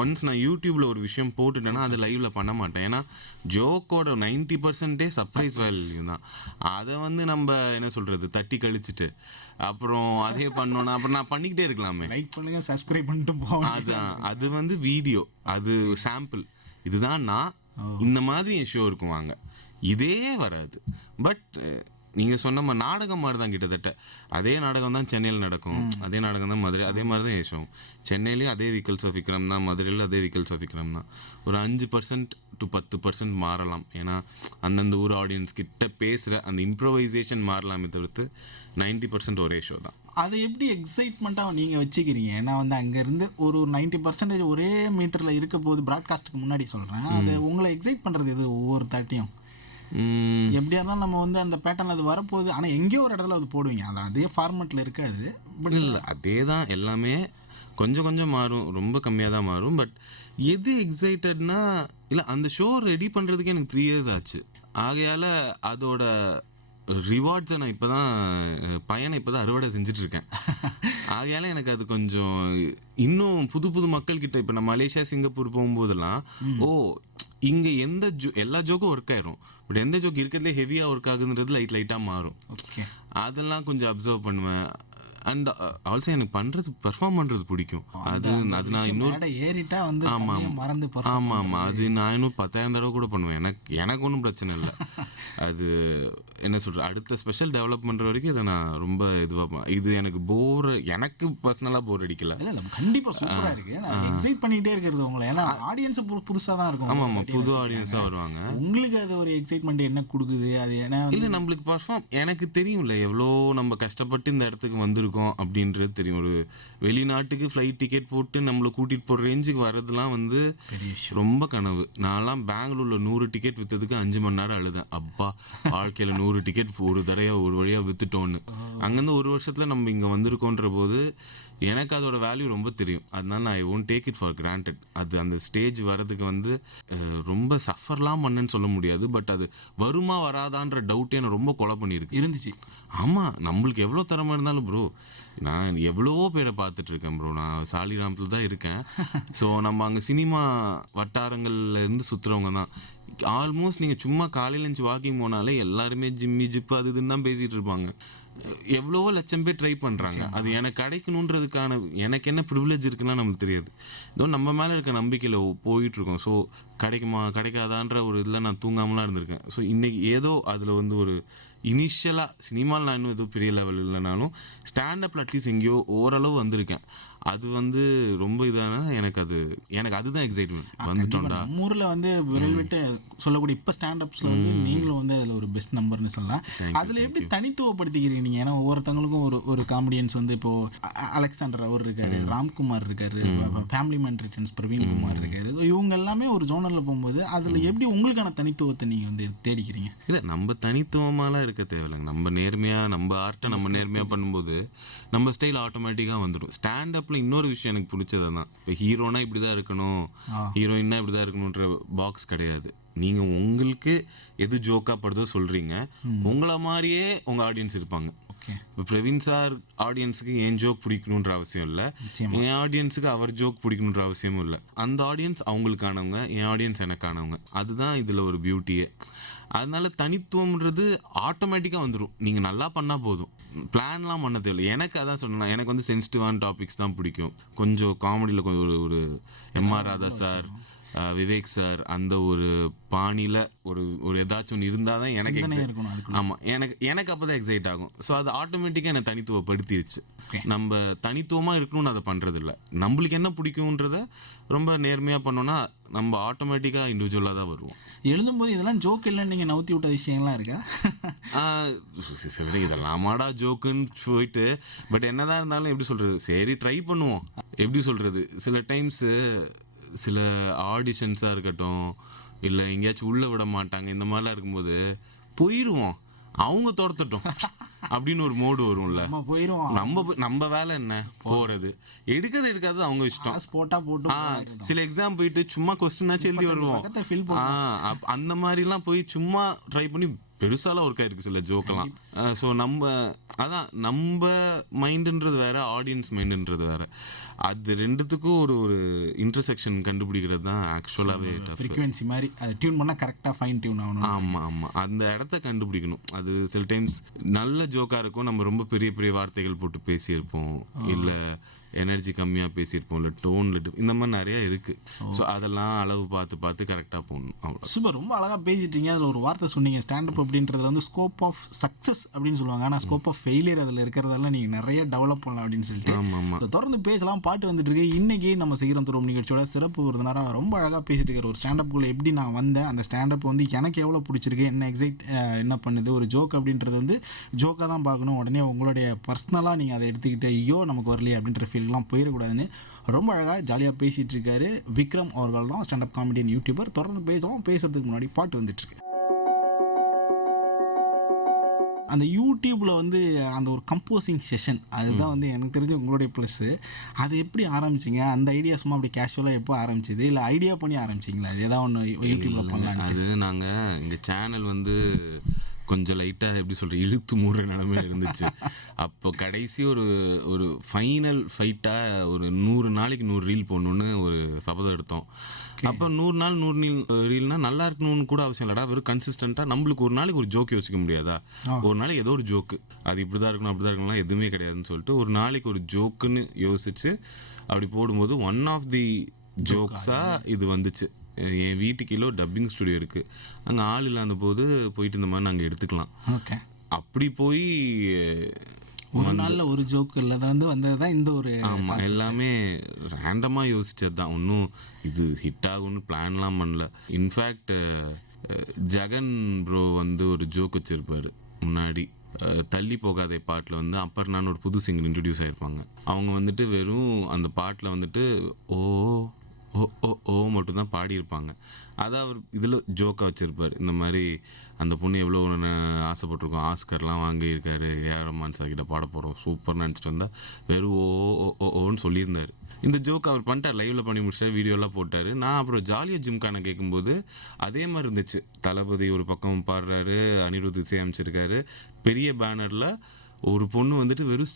ஒன்ஸ் நான் யூடியூப்பில் ஒரு விஷயம் போட்டுட்டேன்னா அதை லைவில் பண்ண மாட்டேன். ஏன்னா ஜோக்கோட 90% சர்ப்ரைஸ் வேல்யூ தான். அதை வந்து நம்ம என்ன சொல்கிறது தட்டி கழிச்சிட்டு அப்புறம் அதே பண்ணோன்னா அப்புறம் நான் பண்ணிக்கிட்டே இருக்கலாமே. லைக் பண்ணுங்க, சப்ஸ்கிரைப் பண்ணிட்டு போவோம். அதான், அது வந்து வீடியோ, அது சாம்பிள். இதுதான் நான் இந்த மாதிரி என் ஷோ இருக்கும் வாங்க, இதே வராது. பட் நீங்கள் சொன்ன மாதிரி நாடகம் மாதிரி தான் கிட்டத்தட்ட. அதே நாடகம் தான் சென்னையில் நடக்கும், அதே நாடகம் தான் மதுரை, அதே மாதிரி தான் ஏ ஷோ. சென்னையிலேயும் அதே விக்கல்ஸ் ஆஃப் விக்ரம் தான், மதுரையில் அதே விக்கல்ஸ் ஆஃப் விக்ரம் தான். ஒரு 5% to 10% மாறலாம். ஏன்னா அந்தந்த ஊர் ஆடியன்ஸ் கிட்ட பேசுகிற அந்த இம்ப்ரோவைசேஷன் மாறலாமே தவிர்த்து 90% ஒரே ஷோ தான். அதை எப்படி எக்ஸைட்மெண்ட்டாக நீங்கள் வச்சுக்கிறீங்க? ஏன்னா வந்து அங்கேருந்து ஒரு 90% ஒரே மீட்டரில் இருக்க போது ப்ராட்காஸ்ட்டுக்கு முன்னாடி சொல்கிறேன். அது உங்களை எக்ஸைட் பண்ணுறது இது ஒவ்வொரு தாட்டியும் எப்படியா இருந்தாலும் நம்ம வந்து அந்த பேட்டர்ன் அது வரப்போகுது. ஆனால் எங்கேயோ ஒரு இடத்துல அது போடுவீங்க, அது அதே ஃபார்மெட்டில் இருக்காது. பட் இல்லை, அதே தான் எல்லாமே. கொஞ்சம் கொஞ்சம் மாறும், ரொம்ப கம்மியாக தான் மாறும். பட் எது எக்ஸைட்டட்னா, இல்லை அந்த ஷோ ரெடி பண்ணுறதுக்கு எனக்கு 3 years ஆச்சு. ஆகையால் அதோட ரிவார்ட்ஸை நான் இப்போ தான் பையனை இப்போ தான் அறுவடை செஞ்சிட்ருக்கேன். ஆகையால் எனக்கு அது கொஞ்சம் இன்னும் புது புது மக்கள்கிட்ட, இப்போ நான் மலேசியா சிங்கப்பூர் போகும்போதெல்லாம் இங்கே எல்லா ஜோக்கும் ஒர்க் ஆயிரும். பட் எந்த ஜோக் இருக்கிறதுலே ஹெவியாக ஒர்க் ஆகுதுன்றது லைட்டாக மாறும். அதெல்லாம் கொஞ்சம் அப்சர்வ் பண்ணுவேன். அண்ட் ஆல்சோ எனக்கு பண்ணுறது பெர்ஃபார்ம் பண்ணுறது பிடிக்கும். அது நான் இன்னொரு ஏறிட்டா வந்து மறந்து ஆமாம் அது நான் இன்னும் 10,000 தடவை கூட பண்ணுவேன். எனக்கு ஒன்றும் பிரச்சனை இல்லை. அது என்ன சொல்கிறது, அடுத்த ஸ்பெஷல் டெவலப் பண்ணுற வரைக்கும் இதை நான் ரொம்ப இதுவாக இது எனக்கு எனக்கு பர்சனலாக போர் அடிக்கல. கண்டிப்பாக சூப்பராக இருக்குது. எக்ஸைட் பண்ணிகிட்டே இருக்கிறது உங்களை, ஏன்னா ஆடியன்ஸ் புதுசாக தான் இருக்கும். ஆமாம், புது ஆடியன்ஸாக வருவாங்க. உங்களுக்கு அது ஒரு எக்ஸைட்மெண்ட் என்ன கொடுக்குது? அது ஏன்னா இல்லை, நம்மளுக்கு பர்ஃபார்ம் எனக்கு தெரியும்ல எவ்வளோ நம்ம கஷ்டப்பட்டு இந்த இடத்துக்கு வந்திருக்கோம் அப்படின்றது தெரியும். ஒரு வெளிநாட்டுக்கு ஃப்ளைட் டிக்கெட் போட்டு நம்மளை கூட்டிகிட்டு போகிற ரேஞ்சுக்கு வர்றதுலாம் வந்து ரொம்ப கனவு. நான்லாம் பெங்களூரில் 100 டிக்கெட் விற்றதுக்கு 5 மணி நேரம் அழுதேன். அப்பா, வாழ்க்கையில் 100 டிக்கெட் ஒரு வழியாக விற்றுட்டோன்னு. அங்கேருந்து ஒரு வருஷத்தில் நம்ம இங்கே வந்திருக்கோன்ற போது எனக்கு அதோட வேல்யூ ரொம்ப தெரியும். அதனால நான் I won't take it for granted. அது அந்த ஸ்டேஜ் வர்றதுக்கு வந்து ரொம்ப சஃபர்லாம் பண்ணேன்னு சொல்ல முடியாது. பட் அது வருமா வராதான்ற டவுட்டே எனக்கு ரொம்ப கொலை இருந்துச்சு. ஆமாம், நம்மளுக்கு எவ்வளோ திறமை இருந்தாலும் ப்ரோ, நான் எவ்வளவோ பேரை பார்த்துட்ருக்கேன் ப்ரோ. நான் சாலிகிராமத்தில் தான் இருக்கேன். ஸோ நம்ம அங்கே சினிமா வட்டாரங்கள்ல இருந்து சுற்றுறவங்க தான். ஆல்மோஸ்ட் நீங்கள் சும்மா காலையில் இருந்துச்சு வாக்கிங் போனாலே எல்லாருமே ஜிம்மி ஜிப்பு அது இதுன்னு தான் பேசிகிட்டு இருப்பாங்க. எவ்வளவோ லட்சம் பேர் ட்ரை பண்ணுறாங்க. அது எனக்கு கிடைக்கணுன்றதுக்கான எனக்கு என்ன ப்ரிவிலேஜ் இருக்குன்னா நம்மளுக்கு தெரியாது. இதோ நம்ம மேலே இருக்க நம்பிக்கையில் போயிட்டுருக்கோம். ஸோ கிடைக்குமா கிடைக்காதான்ற ஒரு இதில் நான் தூங்காமலாம் இருந்திருக்கேன். ஸோ இன்றைக்கி ஏதோ அதில் வந்து ஒரு இனிஷியலாக சினிமாவில் நான் இன்னும் எதுவும் பெரிய லெவல் இல்லைனாலும் ஸ்டாண்டப்பில் அட்லீஸ்ட் எங்கேயோ ஓரளவு வந்திருக்கேன். அது வந்து ரொம்ப இதான எனக்கு அதுதான் எக்ஸைட்மெண்ட். வந்துட்டோம்டா நம்ம ஊரில் வந்து விரல் விட்டு சொல்லக்கூடிய இப்போ ஸ்டாண்டப்ஸில் வந்து நீங்களும் வந்து அதில் ஒரு பெஸ்ட் நம்பர்னு சொல்லலாம். அதில் எப்படி தனித்துவப்படுத்திக்கிறீங்க நீங்கள்? ஏன்னா ஒவ்வொருத்தவங்களுக்கும் ஒரு காமெடியன்ஸ் வந்து இப்போது அலெக்சாண்டர் அவர் இருக்காரு, ராம்குமார் இருக்காரு, family man returns Praveen Kumar இருக்காரு. இவங்க எல்லாமே ஒரு ஜோனரில் போகும்போது அதில் எப்படி உங்களுக்கான தனித்துவத்தை நீங்கள் வந்து தேடிக்கிறீங்க? இல்லை, நம்ம தனித்துவமாலாம் இருக்க தேவையில்லைங்க. நம்ம நேர்மையாக நம்ம ஆர்ட்டை நம்ம நேர்மையாக பண்ணும்போது நம்ம ஸ்டைல் ஆட்டோமேட்டிக்காக வந்துடும். ஸ்டாண்டப்பில் இன்னொரு விஷயம் எனக்கு பிடிச்சது தான், இப்போ ஹீரோனா இப்படி தான் இருக்கணும், ஹீரோயின்னா இப்படி தான் இருக்கணுன்ற பாக்ஸ் கிடையாது. நீங்கள் உங்களுக்கு எது ஜோக்காக படுதோ சொல்கிறீங்க, உங்களை மாதிரியே உங்கள் ஆடியன்ஸ் இருப்பாங்க. இப்போ பிரவீன் சார் ஆடியன்ஸுக்கு என் ஜோக் பிடிக்கணுன்ற அவசியம் இல்லை, என் ஆடியன்ஸுக்கு அவர் ஜோக் பிடிக்கணுன்ற அவசியமும் இல்லை. அந்த ஆடியன்ஸ் அவங்களுக்கானவங்க, என் ஆடியன்ஸ் எனக்கானவங்க. அதுதான் இதில் ஒரு பியூட்டியே. அதனால தனித்துவம்ன்றது ஆட்டோமேட்டிக்காக வந்துடும். நீங்கள் நல்லா பண்ணால் போதும், பிளான்லாம் பண்ண தேவையில்லை. எனக்கு அதான் சொன்னேன், எனக்கு வந்து சென்சிட்டிவான டாபிக்ஸ் தான் பிடிக்கும். கொஞ்சம் காமெடியில் கொஞ்சம் ஒரு MR Radha sir, Vivek sir, அந்த ஒரு பாணியில் ஒரு ஏதாச்சும் ஒன்று இருந்தால் தான் எனக்கு ஆமாம், எனக்கு அப்போ தான் எக்ஸைட் ஆகும். ஸோ அது ஆட்டோமேட்டிக்காக என்னை தனித்துவப்படுத்திடுச்சு. நம்ம தனித்துவமாக இருக்கணும்னு அதை பண்ணுறதில்ல. நம்மளுக்கு என்ன பிடிக்குன்றத ரொம்ப நேர்மையாக பண்ணோன்னா நம்ம ஆட்டோமேட்டிக்காக இண்டிவிஜுவலாக தான் வருவோம். எழுதும்போது இதெல்லாம் ஜோக் இல்லைன்னு நீங்கள் நவுத்தி விட்ட விஷயங்கள்லாம் இருக்கா? சரி, இதெல்லாமாடா ஜோக்குன்னு போயிட்டு, பட் என்னதான் இருந்தாலும் எப்படி சொல்கிறது, சரி ட்ரை பண்ணுவோம். எப்படி சொல்கிறது, சில டைம்ஸு சில ஆடிஷன்ஸாக இருக்கட்டும், இல்லை எங்கேயாச்சும் உள்ளே விட மாட்டாங்க, இந்த மாதிரிலாம் இருக்கும்போது போயிடுவோம், அவங்க துரத்துட்டோம் அப்படின்னு ஒரு மோடு வரும்ல. நம்ம வேலை என்ன, போகிறது எடுக்காது அவங்க இஷ்டம். சில எக்ஸாம் போயிட்டு சும்மா கொஸ்டினாச்சும் எழுதி வருவோம். அந்த மாதிரிலாம் போய் சும்மா ட்ரை பண்ணி பெருசாலாம் ஒர்க் ஆயிருக்கு சில ஜோக்கெல்லாம். ஸோ நம்ம மைண்டுன்றது வேற, ஆடியன்ஸ் மைண்டுன்றது வேற. அது ரெண்டுத்துக்கும் ஒரு இன்டர்செக்ஷன் கண்டுபிடிக்கிறது தான் ஆக்சுவலாகவே ஃப்ரீக்வென்சி மாதிரி அது டியூன் பண்ணால் கரெக்டாக ஃபைன் டியூன் ஆகணும். ஆமாம், அந்த இடத்த கண்டுபிடிக்கணும். அது சில டைம்ஸ் நல்ல ஜோக்காக இருக்கும், நம்ம ரொம்ப பெரிய பெரிய வார்த்தைகள் போட்டு பேசியிருப்போம், இல்லை எனர்ஜி கம்மியாக பேசியிருப்போம், இல்லை டோனில் இந்த மாதிரி நிறையா இருக்குது. ஸோ அதெல்லாம் அளவு பார்த்து கரெக்டாக போடணும். அவ்வளோ. சூப்பர், ரொம்ப அழகாக பேசிட்டீங்க. அதில் ஒரு வார்த்தை சொன்னீங்க, ஸ்டாண்டப் அப்படின்றது வந்து ஸ்கோப் ஆஃப் சக்ஸஸ் அப்படின்னு சொல்லுவாங்க, ஆனால் ஸ்கோப் ஆஃப் ஃபெயிலியர் அதில் இருக்கிறதெல்லாம் நீங்கள் நிறைய டெவலப் பண்ணலாம் அப்படின்னு சொல்லிட்டு. ஆமாம், தொடர்ந்து பேசலாம். பாட்டு வந்துட்டு இருக்கு. இன்னைக்கு நம்ம சீக்கிரம் தரும் நிகழ்ச்சியோட சிறப்பு விருந்தினராக ரொம்ப அழகாக பேசிட்டு இருக்காரு. ஒரு ஸ்டாண்டப்புக்குள்ளே எப்படி நான் வந்தேன், அந்த ஸ்டாண்டப் வந்து எனக்கு எவ்வளோ பிடிச்சிருக்கு, என்ன பண்ணுது, ஒரு ஜோக் அப்படின்றது வந்து ஜோக்காக தான் பார்க்கணும், உடனே உங்களுடைய பர்சனலாக நீங்கள் அதை எடுத்துக்கிட்டு ஐயோ நமக்கு வரலையே அப்படின்ற ஃபீல்லாம் போயிடக்கூடாதுன்னு ரொம்ப அழகாக ஜாலியாக பேசிகிட்டு இருக்காரு. விக்ரம் அவர்கள் தான் ஸ்டாண்டப் காமெடியன் யூடியூபர். தொடர்ந்து பேசுறதுக்கு முன்னாடி பாட்டு வந்துட்டுருக்கு. அந்த யூடியூப்பில் வந்து அந்த ஒரு கம்போசிங் செஷன் அதுதான் வந்து எனக்கு தெரிஞ்ச உங்களுடைய ப்ளஸ்ஸு. அது எப்படி ஆரம்பிச்சிங்க? அந்த ஐடியா சும்மா அப்படி கேஷுவலாக எப்போ ஆரம்பிச்சிது, இல்லை ஐடியா பண்ணி ஆரம்பிச்சிங்களா? அது ஏதாவது ஒன்று யூடியூப்பில் பண்ணலாம்? அது நாங்கள் எங்கள் சேனல் வந்து கொஞ்சம் லைட்டாக எப்படி சொல்கிறது, இழுத்து மூடுற நிலமையில இருந்துச்சு. அப்போ கடைசி ஒரு ஃபைனல் ஃபைட்டாக ஒரு 100 நாளைக்கு 100 ரீல் போடணுன்னு ஒரு சபதம் எடுத்தோம். அப்போ 100 நாள் 100 ரீல்னா நல்லா இருக்கணும்னு கூட அவசியம் இல்லைடா, வெறும் கன்சிஸ்டண்ட்டாக நம்மளுக்கு ஒரு நாளைக்கு ஒரு ஜோக் யோசிக்க முடியாதா? ஒரு நாளைக்கு ஏதோ ஒரு ஜோக்கு, அது இப்படி தான் இருக்கணும் அப்படி தான் இருக்கணும்லாம் எதுவுமே கிடையாதுன்னு சொல்லிட்டு ஒரு நாளைக்கு ஒரு ஜோக்குன்னு யோசிச்சு அப்படி போடும்போது ஒன் ஆஃப் தி ஜோக்ஸாக இது வந்துச்சு. என் வீட்டு கீழே டப்பிங் ஸ்டுடியோ இருக்குது, அங்கே ஆள் இல்லாத போது போயிட்டு இந்த மாதிரி நாங்கள் எடுத்துக்கலாம். ஓகே, அப்படி போய் ஒரு நாளில் ஒரு ஜோக்கு இல்லை வந்து வந்தது தான் இந்த ஒரு. ஆமாம், எல்லாமே ரேண்டமாக யோசிச்சது தான், ஒன்றும் இது ஹிட் ஆகும்னு பிளான்லாம் பண்ணல. இன்ஃபேக்ட் ஜெகன் ப்ரோ வந்து ஒரு ஜோக் வச்சுருப்பார் முன்னாடி, தள்ளி போகாதே பாட்டில் வந்து அப்பர்னான்னு ஒரு புது சிங்கர் இன்ட்ரடியூஸ் ஆகிருப்பாங்க. அவங்க வந்துட்டு வெறும் அந்த பாட்டில் வந்துட்டு ஓ ஓ ஓ ஓ மட்டும்தான் பாடியிருப்பாங்க. அதை அவர் இதில் ஜோக்காக வச்சுருப்பார். இந்த மாதிரி அந்த பொண்ணு எவ்வளோ ஒன்று ஆசைப்பட்டிருக்கோம், ஆஸ்கர்லாம் வாங்கியிருக்காரு, ஏஆர் ரஹ்மான் சார் கிட்ட பாட போகிறோம் சூப்பர்னு நினச்சிட்டு வந்தால் வெறும் ஓ ஓ ஓன்னு சொல்லியிருந்தார். இந்த ஜோக் அவர் பண்ணிட்டார், லைவில் பண்ணி முடிச்சார், வீடியோலாம் போட்டார். நான் அப்புறம் ஜாலியாக ஜிம்கான கேட்கும்போது அதே மாதிரி இருந்துச்சு. தளபதி ஒரு பக்கம் பாடுறாரு, அனிருத் இசை அமைச்சிருக்காரு, பெரிய பேனரில் ஒரு பொண்ணு வந்துட்டு வெறும்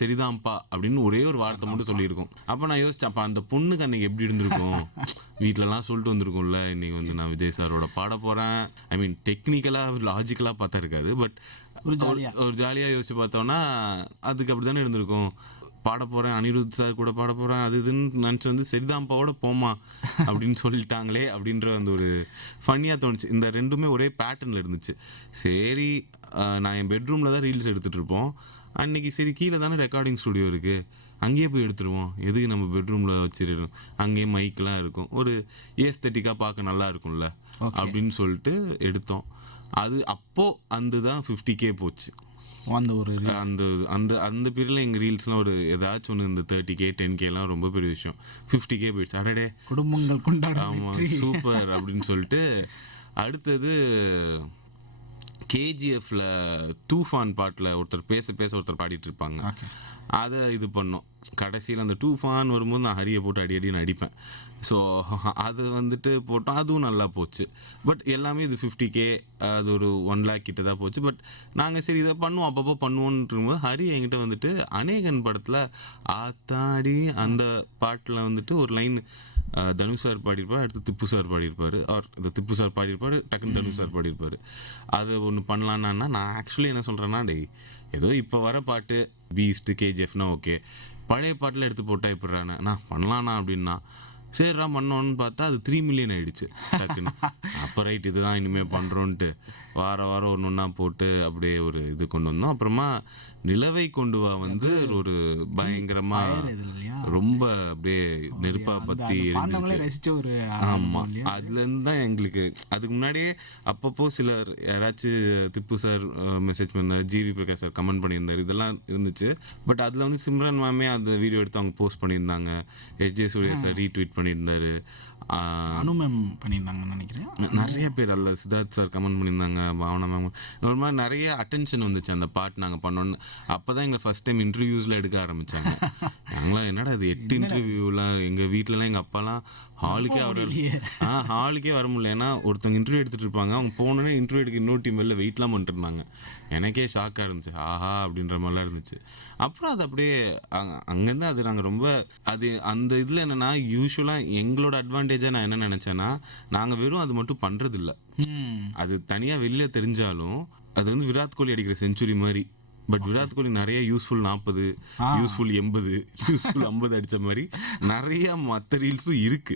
சரிதான்ப்பா அப்படின்னு ஒரே ஒரு வார்த்தை மட்டும் சொல்லியிருக்கோம். அப்போ நான் யோசிச்சேன், அப்போ அந்த பொண்ணுக்கு அன்றைக்கி எப்படி இருந்திருக்கும், வீட்டிலலாம் சொல்லிட்டு வந்திருக்கும்ல, இன்றைக்கி வந்து நான் விஜய் சாரோட பாட போகிறேன். ஐ மீன் டெக்னிக்கலாக லாஜிக்கலாக பார்த்தா இருக்காது, பட் ஒரு ஜாலியாக யோசிச்சு பார்த்தோன்னா அதுக்கு அப்படி தானே இருந்திருக்கும். பாட போகிறேன், அனிருத் சார் கூட பாட போகிறேன், அது இதுன்னு நினச்சி வந்து சரிதான்ப்பாவோட போமா அப்படின்னு சொல்லிட்டாங்களே அப்படின்ற அந்த ஒரு ஃபன்னியாக தோணுச்சு. இந்த ரெண்டுமே ஒரே பேட்டர்னில் இருந்துச்சு. சரி, நான் என் பெட்ரூமில் தான் ரீல்ஸ் எடுத்துகிட்டு இருப்போம் அன்றைக்கி. சரி, கீழே தானே ரெக்கார்டிங் ஸ்டுடியோ இருக்குது, அங்கேயே போய் எடுத்துருவோம், எதுக்கு நம்ம பெட்ரூமில் வச்சிருக்கோம், அங்கேயே மைக்கெலாம் இருக்கும், ஒரு ஏஸ்தட்டிக்காக பார்க்க நல்லா இருக்கும்ல அப்படின்னு சொல்லிட்டு எடுத்தோம். அது அப்போது அந்த தான் 50K போச்சு. அந்த ஒரு அந்த அந்த அந்த பீரியடில் எங்கள் ரீல்ஸ்லாம் ஒரு ஏதாச்சும் ஒன்று இந்த 30K 10Kலாம் ரொம்ப பெரிய விஷயம். 50K போயிடுச்சு. அடடே, குடும்பங்கள் கொண்டாட. ஆமாம், சூப்பர் அப்படின்னு சொல்லிட்டு. அடுத்தது கேஜிஎஃப்ல தூஃபான் பாட்டில் ஒருத்தர் பேச பேச ஒருத்தர் பாடிட்டு இருப்பாங்க, அதை இது பண்ணோம். கடைசியில் அந்த டூஃபான் வரும்போது நான் ஹரியை போட்டு அடி அடின்னு அடிப்பேன். ஸோ அது வந்துட்டு போட்டோம், அதுவும் நல்லா போச்சு. பட் எல்லாமே இது 50K, அது ஒரு 1 lakh கிட்ட தான் போச்சு. பட் நாங்கள் சரி இதை பண்ணுவோம், அப்பப்போ பண்ணுவோன்ட்டுருக்கும்போது ஹரி என்கிட்ட வந்துட்டு அநேகன் படத்தில் ஆத்தாடி அந்த பாட்டில் வந்துட்டு ஒரு லைன் தனுஷ் சார் பாடியிருப்பார், அடுத்து திப்பு சார் பாடியிருப்பார். அவர் இந்த திப்பு சார் பாடியிருப்பார், டக்குன்னு தனுஷ் சார் பாடியிருப்பார். அது ஒன்று பண்ணலான்னா நான் ஆக்சுவலி என்ன சொல்கிறேன்னா, ஏதோ இப்போ வர பாட்டு பீஸ்ட்டு கேஜிஎஃப்னா ஓகே, பழைய பாட்டில் எடுத்து போட்டால் எப்படிறானே நான் பண்ணலான்னா அப்படின்னா, சரிடா பண்ணோன்னு பார்த்தா அது 3 million ஆகிடுச்சு டக்குன்னு. அப்போ ரைட், இதுதான் இனிமேல் பண்ணுறோன்ட்டு வாரம் ஒன்று ஒன்றா போட்டு அப்படியே ஒரு இது கொண்டு வந்தோம். அப்புறமா நிலவை கொண்டு வா வந்து ஒரு பயங்கரமாக ரொம்ப அப்படியே நெருப்பாக பற்றி எரிஞ்சிருச்சு. ஆமாம், அதுலேருந்து தான் எங்களுக்கு அதுக்கு முன்னாடியே அப்பப்போ சிலர் யாராச்சும் திப்பு சார் மெசேஜ் பண்ணார், ஜிவி பிரகாஷ் சார் கமெண்ட் பண்ணியிருந்தார், இதெல்லாம் இருந்துச்சு. பட் அதில் வந்து சிம்ரன் மேமே அந்த வீடியோ எடுத்து அவங்க போஸ்ட் பண்ணியிருந்தாங்க, எஸ்ஜே சூர்யா சார் ரீட்வீட் பண்ணியிருந்தாரு, அனுமம் பண்ணியிருந்தாங்கன்னு நினைக்கிறேன். நிறைய பேர் அதில் சித்தார்த் சார் கமெண்ட் பண்ணியிருந்தாங்க, பாவனா மேம். ஒரு மாதிரி நிறைய அட்டென்ஷன் வந்துச்சு அந்த பாட்டு நாங்கள் பண்ணோன்னு. அப்போ தான் எங்களை ஃபஸ்ட் டைம் இன்டர்வியூஸில் எடுக்க ஆரம்பித்தாங்க. நாங்களாம் என்னடா இது 8 இன்டர்வியூலாம், எங்கள் வீட்டிலலாம் எங்கள் அப்பாலாம் ஹாலுக்கே வர முடியல. ஏன்னா ஒருத்தவங்க இன்டர்வியூ எடுத்துகிட்டு இருப்பாங்க, அவங்க போனோன்னே இன்டர்வியூ எடுக்க இன்னொரு டீம் வெளில வெயிட்லாம் பண்ணிட்டு இருந்தாங்க. எனக்கே ஷாக்காக இருந்துச்சு, ஆஹா அப்படின்ற மாதிரிலாம் இருந்துச்சு. அப்புறம் அது அப்படியே அங்கேருந்து அது நாங்கள் ரொம்ப அது அந்த இதில் என்னென்னா, யூஸ்வலாக எங்களோட அட்வான்டேஜாக நான் என்ன நினச்சேன்னா, நாங்கள் வெறும் அது மட்டும் பண்ணுறதில்ல, அது தனியாக வெளியில் தெரிஞ்சாலும் அது வந்து விராட் கோலி அடிக்கிற செஞ்சுரி மாதிரி. பட் விராட் கோலி நிறைய யூஸ்ஃபுல் 40, யூஸ்ஃபுல் 80, யூஸ்ஃபுல் 50 அடித்த மாதிரி நிறைய மற்ற ரீல்ஸும் இருக்கு.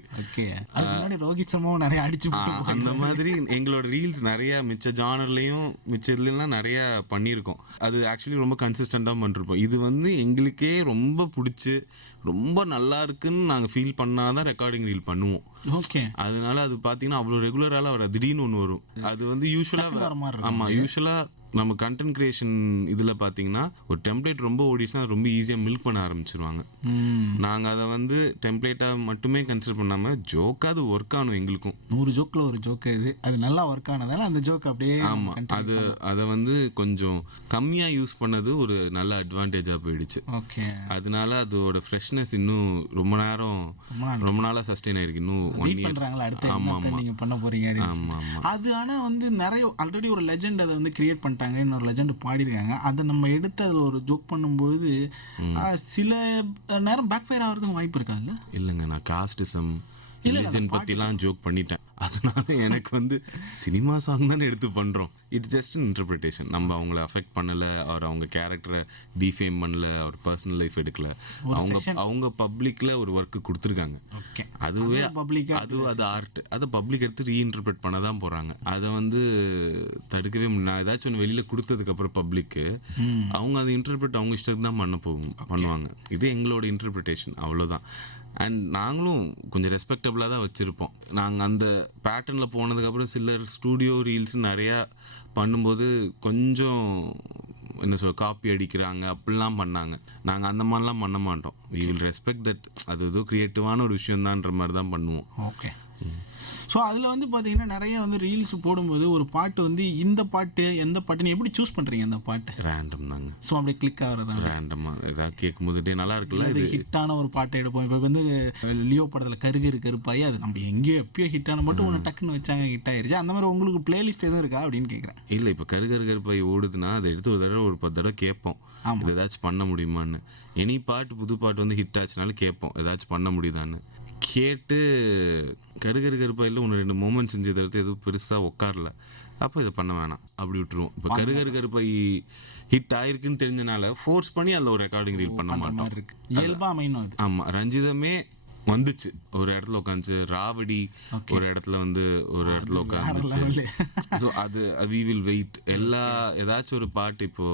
ரோஹித் சர்மாவும் நிறைய அடிச்சு அந்த மாதிரி எங்களோட ரீல்ஸ் நிறைய மிச்ச ஜானர்லையும் மிச்ச இதுலாம் நிறைய பண்ணியிருக்கோம். அது ஆக்சுவலி ரொம்ப கன்சிஸ்டண்டாக பண்ணிருப்போம். இது வந்து எங்களுக்கே ரொம்ப பிடிச்சி ரொம்ப நல்லா இருக்குன்னு நாங்கள் ஃபீல் பண்ணாதான் ரெக்கார்டிங் ரீல் பண்ணுவோம். ஓகே, அதனால அது பார்த்தீங்கன்னா அவ்வளோ ரெகுலராக வர திடீர்னு ஒன்று வரும். அது வந்து யூஸ்வலாக ஆமாம், யூஸ்வலாக நம்ம கண்டென்ட் கிரியேஷன் இதில் பார்த்தீங்கன்னா ஒரு டெம்ப்ளேட் ரொம்ப ஓடிச்சுன்னா ரொம்ப ஈஸியாக மில்க் பண்ண ஆரம்பிச்சிருவாங்க. நாங்கள் அதை வந்து டெம்ப்ளேட்டாக மட்டுமே கன்சிடர் பண்ணாமல் ஜோக்காக அது ஒர்க் ஆகணும். எங்களுக்கும் 100 ஜோக்கில் ஒரு ஜோக்கு இது, அது நல்லா ஒர்க் ஆனதால அந்த ஜோக் அப்படியே. ஆமாம், அதை வந்து கொஞ்சம் கம்மியாக யூஸ் பண்ணது ஒரு நல்ல அட்வான்டேஜாக போயிடுச்சு. ஓகே, அதனால அதோட ஃப்ரெஷ்னஸ் இன்னும் ரொம்ப நாளாக சஸ்டெயின் ஆயிருக்கு. இன்னும் 1 year நீங்கள் பண்ண போறீங்க. அது ஆனால் வந்து நிறைய ஆல்ரெடி ஒரு லெஜெண்ட் அதை வந்து கிரியேட் பண்ணிட்டாங்க, இன்னொரு லெஜெண்ட் பாடிருக்காங்க. அதை நம்ம எடுத்து அதில் ஒரு ஜோக் பண்ணும்போது சில நேரம் பேக் ஃபயர் ஆகிறதுக்கு வாய்ப்பு இருக்காதுல்ல? இல்லைங்க, நான் காஸ்டிசம் ரிலிஜன் பற்றிலாம் ஜோக் பண்ணிட்டேன். அதனால எனக்கு வந்து சினிமா சாங் தானே எடுத்து பண்ணுறோம், இட்ஸ் ஜஸ்ட் இன்டர்பிரிட்டேஷன். நம்ம அவங்கள அஃபெக்ட் பண்ணலை, அவர் அவங்க கேரக்டரை டிஃபேம் பண்ணல, அவர் பர்சனல் லைஃப் எடுக்கல, அவங்க பப்ளிக்கில் ஒரு ஒர்க்கு கொடுத்துருக்காங்க. அதுவே அது ஆர்ட், அதை பப்ளிக் எடுத்து ரீஇன்டர்பிரேட் பண்ண தான் போகிறாங்க. அதை வந்து தடுக்கவே முடியும். நான் ஏதாச்சும் ஒன்று வெளியில் கொடுத்ததுக்கப்புறம் பப்ளிக்கு அவங்க அதை இன்டர்பிரேட் அவங்க இஷ்டத்துக்கு தான் பண்ணுவாங்க. இது எங்களோட இன்டர்பிரிட்டேஷன், அவ்வளோதான். அண்ட் நாங்களும் கொஞ்சம் ரெஸ்பெக்டபுளாக தான் வச்சுருப்போம். நாங்கள் அந்த பேட்டர்னில் போனதுக்கப்புறம் சிலர் ஸ்டூடியோ ரீல்ஸ் நிறையா பண்ணும்போது கொஞ்சம் என்ன சொல்ல காப்பி அடிக்கிறாங்க அப்படிலாம் பண்ணாங்க. நாங்கள் அந்த மாதிரிலாம் பண்ண மாட்டோம். வி வில் ரெஸ்பெக்ட் தட், அது ஏதோ க்ரியேட்டிவான ஒரு விஷயம்தான்ற மாதிரி தான் பண்ணுவோம். ஓகே, ஸோ அதில் வந்து பார்த்தீங்கன்னா நிறைய வந்து ரீல்ஸ் போடும்போது ஒரு பாட்டு வந்து இந்த பாட்டு எந்த பாட்டுன்னு எப்படி சூஸ் பண்ணுறீங்க? அந்த பாட்டு ரேண்டம் தாங்க, ஸோ அப்படியே கிளிக் ஆகிறதா? ரேண்டமாக ஏதாவது கேட்கும்போது நல்லா இருக்குல்ல, இது ஹிட்டான ஒரு பாட்டை எடுப்போம். இப்போ வந்து லியோ படத்தில் கருப்பாயி அது நம்ம எங்கேயோ எப்பயோ ஹிட்டான மட்டும் ஒன்று டக்குன்னு வச்சாங்க, ஹிட் ஆயிருச்சு. அந்த மாதிரி உங்களுக்கு பிளேலிஸ்ட் எதுவும் இருக்கா அப்படின்னு கேட்குறேன். இல்லை, இப்போ கருப்பாய் ஓடுதுன்னா அதை எடுத்து ஒரு தடவை ஒரு 10 தடவை கேட்போம், இது ஏதாச்சும் பண்ண முடியுமான்னு. எனி பாட்டு புது பாட்டு வந்து ஹிட் ஆச்சுனாலும் கேட்போம், ஏதாச்சும் பண்ண முடியுதான்னு. கேட்டு கருப்பாயில் ஒன்று 2 மூமெண்ட்ஸ் செஞ்சதை தவிர்த்து எதுவும் பெருசாக உட்காரல. அப்போ இதை பண்ண வேணாம் அப்படி விட்டுருவோம். இப்போ கருப்பை ஹிட் ஆயிருக்குன்னு தெரிஞ்சனால ஃபோர்ஸ் பண்ணி அதில் ஒரு ரெக்கார்டிங் ரீல் பண்ண மாட்டோம். இயல்பா அமையணும். ஆமாம், ரஞ்சிதமே வந்துச்சு ஒரு இடத்துல உட்காந்துச்சு, ராவடி ஒரு இடத்துல உட்காந்துச்சு. ஸோ அது வி வில் வெயிட். ஏதாச்சும் ஒரு பாட்டு இப்போ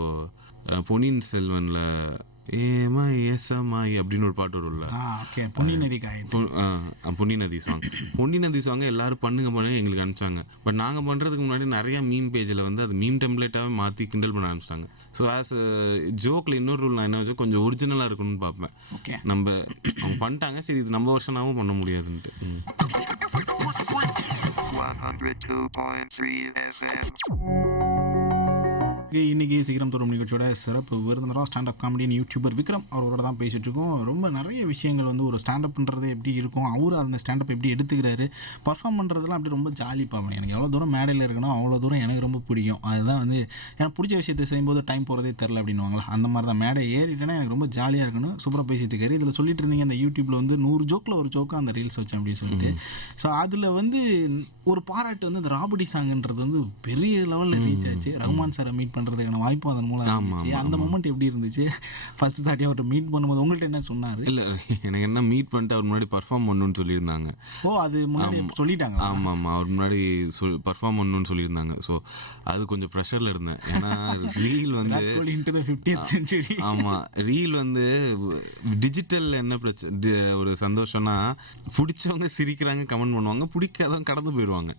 பொன்னியின் செல்வன்ல ஏமாய் அப்படின்னு ஒரு பாட்டு வரும்ல, பொன்னி நதி சாங் எல்லாரும் பண்ணுங்க எங்களுக்கு அனுப்பிச்சாங்க. பட் நாங்கள் பண்ணுறதுக்கு முன்னாடி நிறைய மீம் பேஜில் வந்து அது மீம் டெம்ப்ளேட்டாகவே மாற்றி கிண்டல் பண்ண ஆரம்பிச்சிட்டாங்க. ஸோ ஆஸ் ஜோக்கில் இன்னொரு ரூல் நான் என்ன வச்சு கொஞ்சம் ஒரிஜினலாக இருக்கணும்னு பார்ப்பேன். நம்ம அவங்க பண்ணிட்டாங்க, சரி இது நம்ம வருஷனாவும் பண்ண முடியாதுன்ட்டு. 102.3 FM. இன்னைக்கு சீக்கிரம் தோறும் நிகழ்ச்சியோட சிறப்பு விருந்தினராக ஸ்டாண்டப் காமெடியன் யூடியூபர் விக்ரம் அவரோட தான் பேசிகிட்டு இருக்கோம். ரொம்ப நிறைய விஷயங்கள் வந்து ஒரு ஸ்டாண்டப்ன்றது எப்படி இருக்கும், அவர் அந்த ஸ்டாண்டப் எப்படி எடுத்துக்கிறாரு, பர்ஃபார்ம் பண்ணுறதுலாம் அப்படி ரொம்ப ஜாலி பார்ப்பேன். எனக்கு எவ்வளோ தூரம் மேடையில் இருக்கணும் அவ்வளோ தூரம் எனக்கு ரொம்ப பிடிக்கும். அதுதான் வந்து எனக்கு பிடிச்ச விஷயத்தை செய்யும்போது டைம் போகிறதே தெரில அப்படின்வாங்களா, அந்த மாதிரி தான். மேடை ஏறிட்டேன்னா எனக்கு ரொம்ப ஜாலியாக இருக்கணும். சூப்பராக பேசிகிட்டு இருக்காரு. இதில் சொல்லிட்டு இருந்தீங்க அந்த யூடியூப்பில் வந்து 100 ஜோக்கில் ஒரு ஜோக்காக அந்த ரீல்ஸ் வச்சேன் அப்படின்னு சொல்லிட்டு. ஸோ அதில் வந்து ஒரு பாராட்டு வந்து இந்த ராபடி சாங்குன்றது வந்து பெரிய லெவலில் ரீச் ஆச்சு. ரஹ்மான் சாரை மீட் பண்ணுறதுக்கான வாய்ப்பு அதன் மூலம் இருந்துச்சு. அந்த மொமெண்ட் எப்படி இருந்துச்சு? ஃபர்ஸ்ட் தாட்டி அவர்கிட்ட மீட் பண்ணும்போது உங்கள்கிட்ட என்ன சொன்னார்? இல்லை, எனக்கு என்ன மீட் பண்ணிட்டு அவர் முன்னாடி பர்ஃபார்ம் பண்ணணும்னு சொல்லியிருந்தாங்க. ஓ, அது முன்னாடி சொல்லிட்டாங்க? ஆமாம், அவர் முன்னாடி பர்ஃபார்ம் பண்ணணும்னு சொல்லியிருந்தாங்க. ஸோ அது கொஞ்சம் ப்ரெஷரில் இருந்தேன். ஏன்னா ரீல் வந்து 50th century. ஆமாம், ரீல் வந்து டிஜிட்டல் என்ன பிரச்சனை ஒரு சந்தோஷம்னா பிடிச்சவங்க சிரிக்கிறாங்க, கமெண்ட் பண்ணுவாங்க, பிடிக்காதவங்க கடந்து போயிடுவாங்க.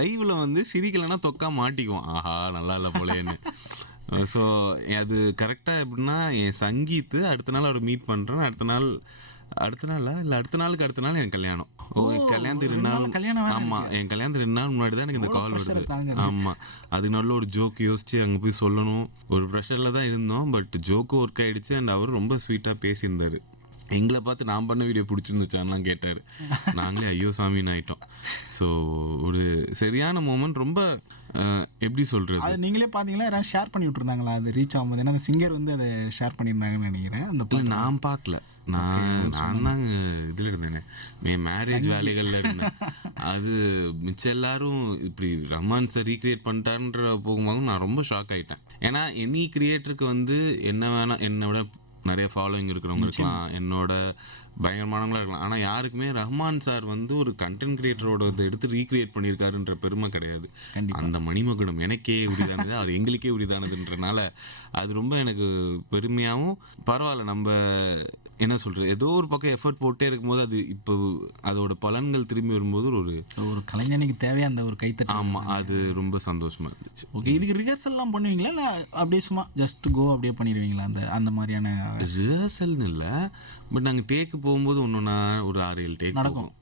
லைவ்ல வந்து சிரிக்கலைன்னா தொக்கா மாட்டிக்குவோம், ஆஹா நல்லா இல்லை போலேன்னு. ஸோ அது கரெக்டாக எப்படின்னா என் சங்கீத்து அடுத்த நாள் அவர் மீட் பண்ணுறேன். அடுத்த நாளுக்கு என் கல்யாணம். கல்யாணத்துக்கு 2 நாள். ஆமாம், என் கல்யாணத்துக்கு 2 நாள் முன்னாடி தான் எனக்கு இந்த கால் வருது. ஆமாம், அதுக்கு நல்ல ஒரு ஜோக் யோசிச்சு அங்கே போய் சொல்லணும். ஒரு ப்ரெஷரில் தான் இருந்தோம். பட் ஜோக்கும் ஒர்க் ஆகிடுச்சு. அண்ட் அவர் ரொம்ப ஸ்வீட்டாக பேசியிருந்தார். எங்களை பார்த்து நான் பண்ண வீடியோ பிடிச்சிருந்துச்சான்லாம் கேட்டார். நாங்களே ஐயோ சாமின்னு ஆகிட்டோம். ஸோ ஒரு சரியான மூமெண்ட். ரொம்ப எப்படி சொல்கிறது, அது நீங்களே பார்த்தீங்களா, யாராவது ஷேர் பண்ணி விட்டுருந்தாங்களா அது ரீச் ஆகும்போது? ஏன்னா அந்த சிங்கர் வந்து அதை ஷேர் பண்ணியிருந்தாங்கன்னு நினைக்கிறேன். அந்த நான் பார்க்கல. நான் தாங்க இதில் இருந்தேனே, மேரேஜ் வேலைகளில் இருந்தேன். அது மிச்சம் எல்லாரும் இப்படி ரஹ்மான் சார் ரீக்ரியேட் பண்ணிட்டாருன்ற போகும்போது நான் ரொம்ப ஷாக் ஆகிட்டேன். ஏன்னா எனி கிரியேட்டருக்கு வந்து என்ன வேணால் என்னை விட நிறைய ஃபாலோவிங் இருக்கிறவங்க இருக்கலாம், என்னோட பயங்கரமானவங்களா இருக்கலாம். ஆனால் யாருக்குமே ரஹ்மான் சார் வந்து ஒரு கண்டென்ட் கிரியேட்டரோட இதை எடுத்து ரீக்ரியேட் பண்ணியிருக்காருன்ற பெருமை கிடையாது. அந்த மணிமகுடம் எனக்கே உரிதானது, அது எங்களுக்கே உரிதானதுன்றனால அது ரொம்ப எனக்கு பெருமையாகவும் பரவாயில்ல. நம்ம என்ன சொல்கிறது, ஏதோ ஒரு பக்கம் எஃபர்ட் போட்டே இருக்கும்போது அது இப்போ அதோட பலன்கள் திரும்பி வரும்போது ஒரு கலைஞனுக்கு தேவையா அந்த ஒரு கைத்தட்டு. ஆமாம், அது ரொம்ப சந்தோஷமாக இருந்துச்சு. ஓகே, இதுக்கு ரிஹர்சல்லாம் பண்ணுவீங்களா இல்லை அப்படியே சும்மா ஜஸ்ட் கோ அப்படியே பண்ணிடுவீங்களா? அந்த மாதிரியான ரிஹர்சல்னு இல்லை, பட் நாங்கள் டேக்கு போகும்போது ஒன்றுனா ஒரு 6-7 டேக் நடக்கும்.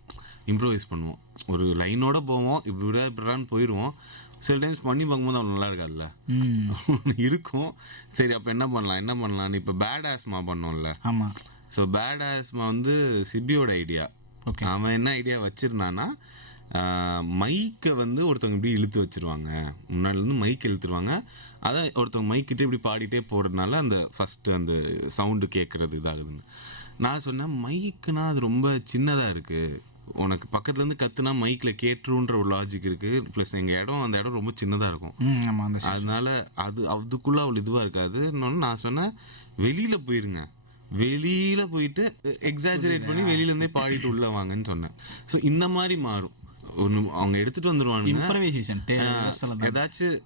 இம்ப்ரோவைஸ் பண்ணுவோம், ஒரு லைனோட போவோம், இப்படிடான்னு போயிடுவோம். சில டைம்ஸ் பண்ணி பார்க்கும்போது அவன் நல்லா இருக்காதுல்ல இருக்கும். சரி, அப்போ என்ன பண்ணலான்னு இப்போ பேட் ஆஸ்மா பண்ணோம்ல. ஆமாம். ஸோ பேட் ஆஸ்மா வந்து சிபியோட ஐடியா. அவன் என்ன ஐடியா வச்சுருந்தான்னா, மைக்கை வந்து ஒருத்தவங்க இப்படி இழுத்து வச்சுருவாங்க, முன்னாடிலேருந்து மைக் இழுத்துருவாங்க. அதை ஒருத்தவங்க மைக்கிட்டே இப்படி பாடிட்டே போகிறதுனால அந்த ஃபஸ்ட்டு அந்த சவுண்டு கேட்குறது இதாகுதுன்னு. நான் சொன்னேன், மைக்குனா அது ரொம்ப சின்னதாக இருக்குது, உனக்கு பக்கத்துலேருந்து கற்றுனா மைக்கில் கேட்டுருன்ற ஒரு லாஜிக் இருக்குது. ப்ளஸ் எங்கள் அந்த இடம் ரொம்ப சின்னதாக இருக்கும், அதனால அதுக்குள்ளே அவ்வளோ இதுவாக இருக்காது. இன்னொன்று நான் சொன்னேன், வெளியில் போயிட்டு எக்ஸாஜரேட் பண்ணி வெளியிலேருந்தே பாடிட்டு உள்ளே வாங்கன்னு சொன்னேன். ஸோ இந்த மாதிரி மாறும். ஒன்று அவங்க எடுத்துகிட்டு வந்துடுவானுங்க. ஏதாச்சும்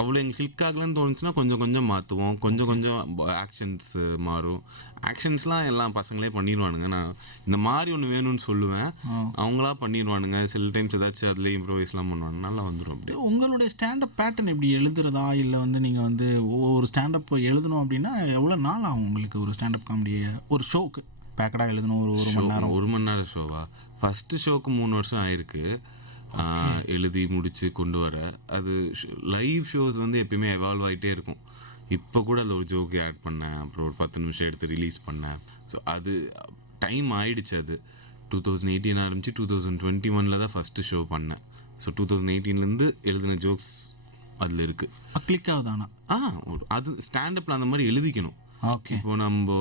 அவ்வளோ எங்களுக்கு கிளிக் ஆகலன்னு தோணுச்சுன்னா கொஞ்சம் மாற்றுவோம், கொஞ்சம் ஆக்ஷன்ஸ் மாறும். ஆக்ஷன்ஸ்லாம் எல்லாம் பசங்களே பண்ணிடுவானுங்க. நான் இந்த மாதிரி ஒன்று வேணும்னு சொல்லுவேன், அவங்களா பண்ணிடுவானுங்க. சில டைம்ஸ் ஏதாச்சும் அதில் இம்ப்ரோவைஸ்லாம் பண்ணுவாங்க, நல்லா வந்துடும். அப்படியே உங்களுடைய ஸ்டாண்டப் பேட்டர்ன் எப்படி எழுதுறதா, இல்லை வந்து நீங்கள் வந்து ஒரு ஸ்டாண்டப் எழுதணும் அப்படின்னா எவ்வளோ நாள் ஆகும் உங்களுக்கு? ஒரு ஸ்டாண்டப் காமெடியை ஒரு ஷோக்கு பேக்கடாக எழுதணும், ஒரு மணி நேரம்? 1 மணி நேரம் ஷோவா? ஃபஸ்ட்டு ஷோக்கு 3 வருஷம் ஆயிருக்கு எழுதி முடித்து கொண்டு வர. அது லைவ் ஷோஸ் வந்து எப்பயுமே எவால்வ் ஆகிட்டே இருக்கும். இப்போ கூட அதில் ஒரு ஜோக்கு ஆட் பண்ணேன், அப்புறம் ஒரு 10 நிமிஷம் எடுத்து ரிலீஸ் பண்ணேன். ஸோ அது டைம் ஆயிடுச்சு. அது 2018 ஆரம்பிச்சு 2021 தான் ஃபஸ்ட்டு ஷோ பண்ணேன். ஸோ 2018 எழுதின ஜோக்ஸ் அதில் இருக்குது. கிளிக் ஆகுதானா? அது ஸ்டாண்டப்பில் அந்த மாதிரி எழுதிக்கணும். இப்போ நம்ம,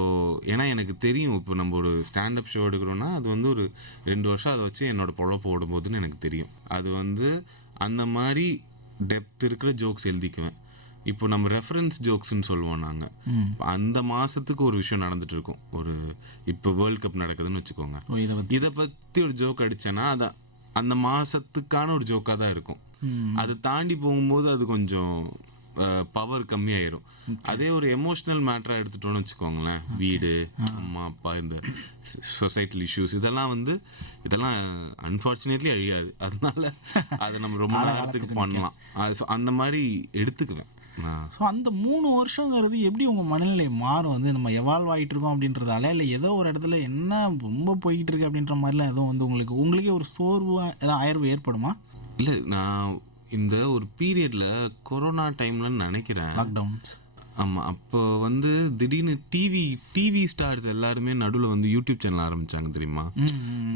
ஏன்னா எனக்கு தெரியும், இப்போ நம்ம ஒரு ஸ்டாண்டப் ஷோ எடுக்கிறோன்னா அது வந்து ஒரு 2 வருஷம் அதை வச்சு என்னோட பொழப்பு ஓடும்போதுன்னு எனக்கு தெரியும். அது வந்து அந்த மாதிரி டெப்த் இருக்கிற ஜோக்ஸ் எழுதிக்குவேன். இப்போ நம்ம ரெஃபரன்ஸ் ஜோக்ஸ்ன்னு சொல்லுவோம் நாங்கள். அந்த மாதத்துக்கு ஒரு விஷயம் நடந்துட்டு இருக்கும். ஒரு இப்போ வேர்ல்ட் கப் நடக்குதுன்னு வச்சுக்கோங்க, இதை பற்றி ஒரு ஜோக் அடித்தேன்னா அது அந்த மாதத்துக்கான ஒரு ஜோக்காக தான் இருக்கும். அதை தாண்டி போகும்போது அது கொஞ்சம் பவர் கம்மியாயிரும். அதே ஒரு எமோஷ்னல் மேட்டராக எடுத்துட்டோன்னு வச்சுக்கோங்களேன், வீடு, அம்மா அப்பா, இந்த சொசைட்டல் இஷ்யூஸ், இதெல்லாம் அன்ஃபார்ச்சுனேட்லி அழியாது. அதனால அதை நம்ம ரொம்ப நேரத்துக்கு பண்ணலாம். அந்த மாதிரி எடுத்துக்குவேன். ஸோ அந்த 3 வருஷங்கிறது எப்படி உங்கள் மனநிலை மாறும்? வந்து நம்ம எவால்வ் ஆகிட்டு இருக்கோம் அப்படின்றதால, இல்லை ஏதோ ஒரு இடத்துல என்ன ரொம்ப போய்கிட்டு இருக்கு அப்படின்ற மாதிரிலாம் எதுவும் வந்து உங்களுக்கே ஒரு சோர்வு ஏதாவது அயர்வு ஏற்படுமா? இல்லை, நான் இந்த ஒரு பீரியடில் கொரோனா டைம்லன்னு நினைக்கிறேன், லாக்டவுன்ஸ். ஆமாம், அப்போ வந்து திடீர்னு டிவி ஸ்டார்ஸ் எல்லாருமே நடுவில் வந்து யூடியூப் சேனல் ஆரம்பித்தாங்க தெரியுமா?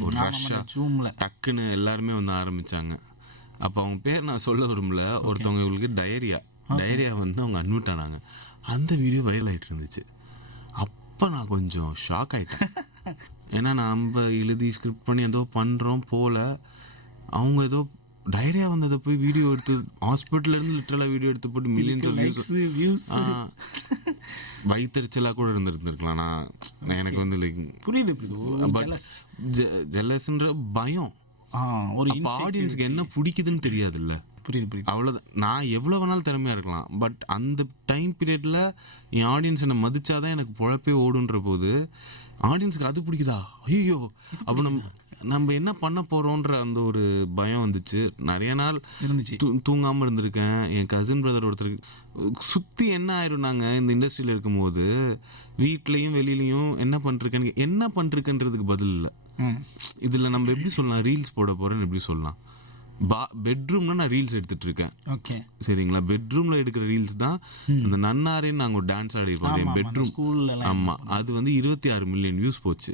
ஒரு ரஷ்ஷா ஜூமில் டக்குன்னு எல்லாருமே வந்து ஆரம்பித்தாங்க. அப்போ அவங்க பேர் நான் சொல்ல விரும்பல. ஒருத்தவங்களுக்கு டயரியா வந்து அவங்க அட்மிட் ஆனாங்க. அந்த வீடியோ வைரல் ஆகிட்டு இருந்துச்சு. அப்போ நான் கொஞ்சம் ஷாக் ஆகிட்டேன். ஏன்னா நம்ம எழுதி ஸ்கிரிப்ட் பண்ணி ஏதோ பண்ணுறோம் போல், அவங்க ஏதோ டயரியா வந்ததை போய் வீடியோ எடுத்து ஹாஸ்பிட்டல்லேருந்து லிட்டரலாக வீடியோ எடுத்து போட்டு மில்லியன்ஸ் வியூஸ். வயிற்றுச்சலாக கூட இருந்திருக்கலாம். எனக்கு வந்து லைக் புரியுது, பட் ஜெலஸ்ன்ற பயம். ஒரு ஆடியன்ஸ்க்கு என்ன பிடிக்குதுன்னு தெரியாதுல்ல. புரியுது. அவ்வளோதான். நான் எவ்வளோ வேணாலும் திறமையாக இருக்கலாம், பட் அந்த டைம் பீரியடில் என் ஆடியன்ஸ் என்னை மதிச்சாதான் எனக்கு பொழப்பே ஓடுன்ற போது ஆடியன்ஸுக்கு அது பிடிக்குதா, ஐயோ அப்போ நம்ம என்ன பண்ண போகிறோன்ற அந்த ஒரு பயம் வந்துச்சு. நிறைய நாள் இருந்துச்சு, தூங்காமல் இருந்திருக்கேன். என் கசின் பிரதர் ஒருத்தருக்கு சுற்றி என்ன ஆயிரும், நாங்கள் இந்த இண்டஸ்ட்ரியில் இருக்கும்போது வீட்லேயும் வெளியிலையும் என்ன பண்ணிருக்கேன்றதுக்கு பதில் இல்லை. இதில் நம்ம எப்படி சொல்லலாம், ரீல்ஸ் போட போகிறேன்னு எப்படி சொல்லலாம். பெட்ரூம்ல நான் ரீல்ஸ் எடுத்துட்டு இருக்கேன். ஓகே, சரிங்களா? பெட்ரூம்ல எடுக்கிற ரீல்ஸ் தான் அந்த நன்னாரேன்னு நாங்கள் டான்ஸ் ஆடி இருப்போம் என் பெட்ரூம். ஆமாம், அது வந்து 26 மில்லியன் வியூஸ் போச்சு.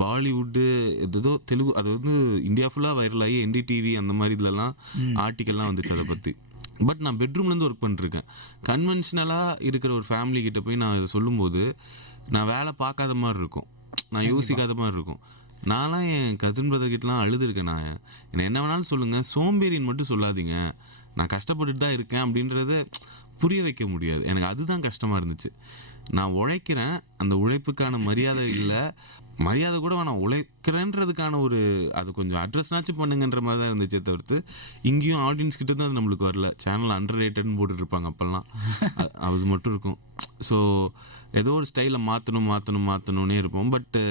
பாலிவுட்டு ஏதோ தெலுங்கு, அது வந்து இந்தியா ஃபுல்லாக வைரல் ஆகி NDTV அந்த மாதிரி இதுலலாம் ஆர்டிக்கல்லாம் வந்துச்சு அதை பற்றி. பட் நான் பெட்ரூம்லேருந்து ஒர்க் பண்ணிருக்கேன். கன்வென்ஷனலாக இருக்கிற ஒரு ஃபேமிலி கிட்ட போய் நான் இதை சொல்லும்போது நான் வேலை பார்க்காத மாதிரி இருக்கும், நான் யோசிக்காத மாதிரி இருக்கும். நான்லாம் என் கசின் பிரதர்கிட்டலாம் அழுதுருக்கேன். நான் என்னை என்ன வேணாலும் சொல்லுங்கள், சோம்பேறின்னு மட்டும் சொல்லாதீங்க, நான் கஷ்டப்பட்டுட்டு தான் இருக்கேன் அப்படின்றத புரிய வைக்க முடியாது. எனக்கு அதுதான் கஷ்டமாக இருந்துச்சு. நான் உழைக்கிறேன், அந்த உழைப்புக்கான மரியாதை இல்லை, மரியாதை கூட வேணாம், உழைக்கிறேன்றதுக்கான ஒரு அது கொஞ்சம் அட்ரஸ்னாச்சும் பண்ணுங்கன்ற மாதிரி தான் இருந்துச்சே தவிர்த்து இங்கேயும் ஆடியன்ஸ் கிட்ட தான் அது நம்மளுக்கு வரல. சேனல் அண்டர் ரேட்டட்னு போட்டுட்ருப்பாங்க அப்போல்லாம், அது மட்டும் இருக்கும். ஸோ ஏதோ ஒரு ஸ்டைலை மாற்றணுன்னே இருப்போம். பட்டு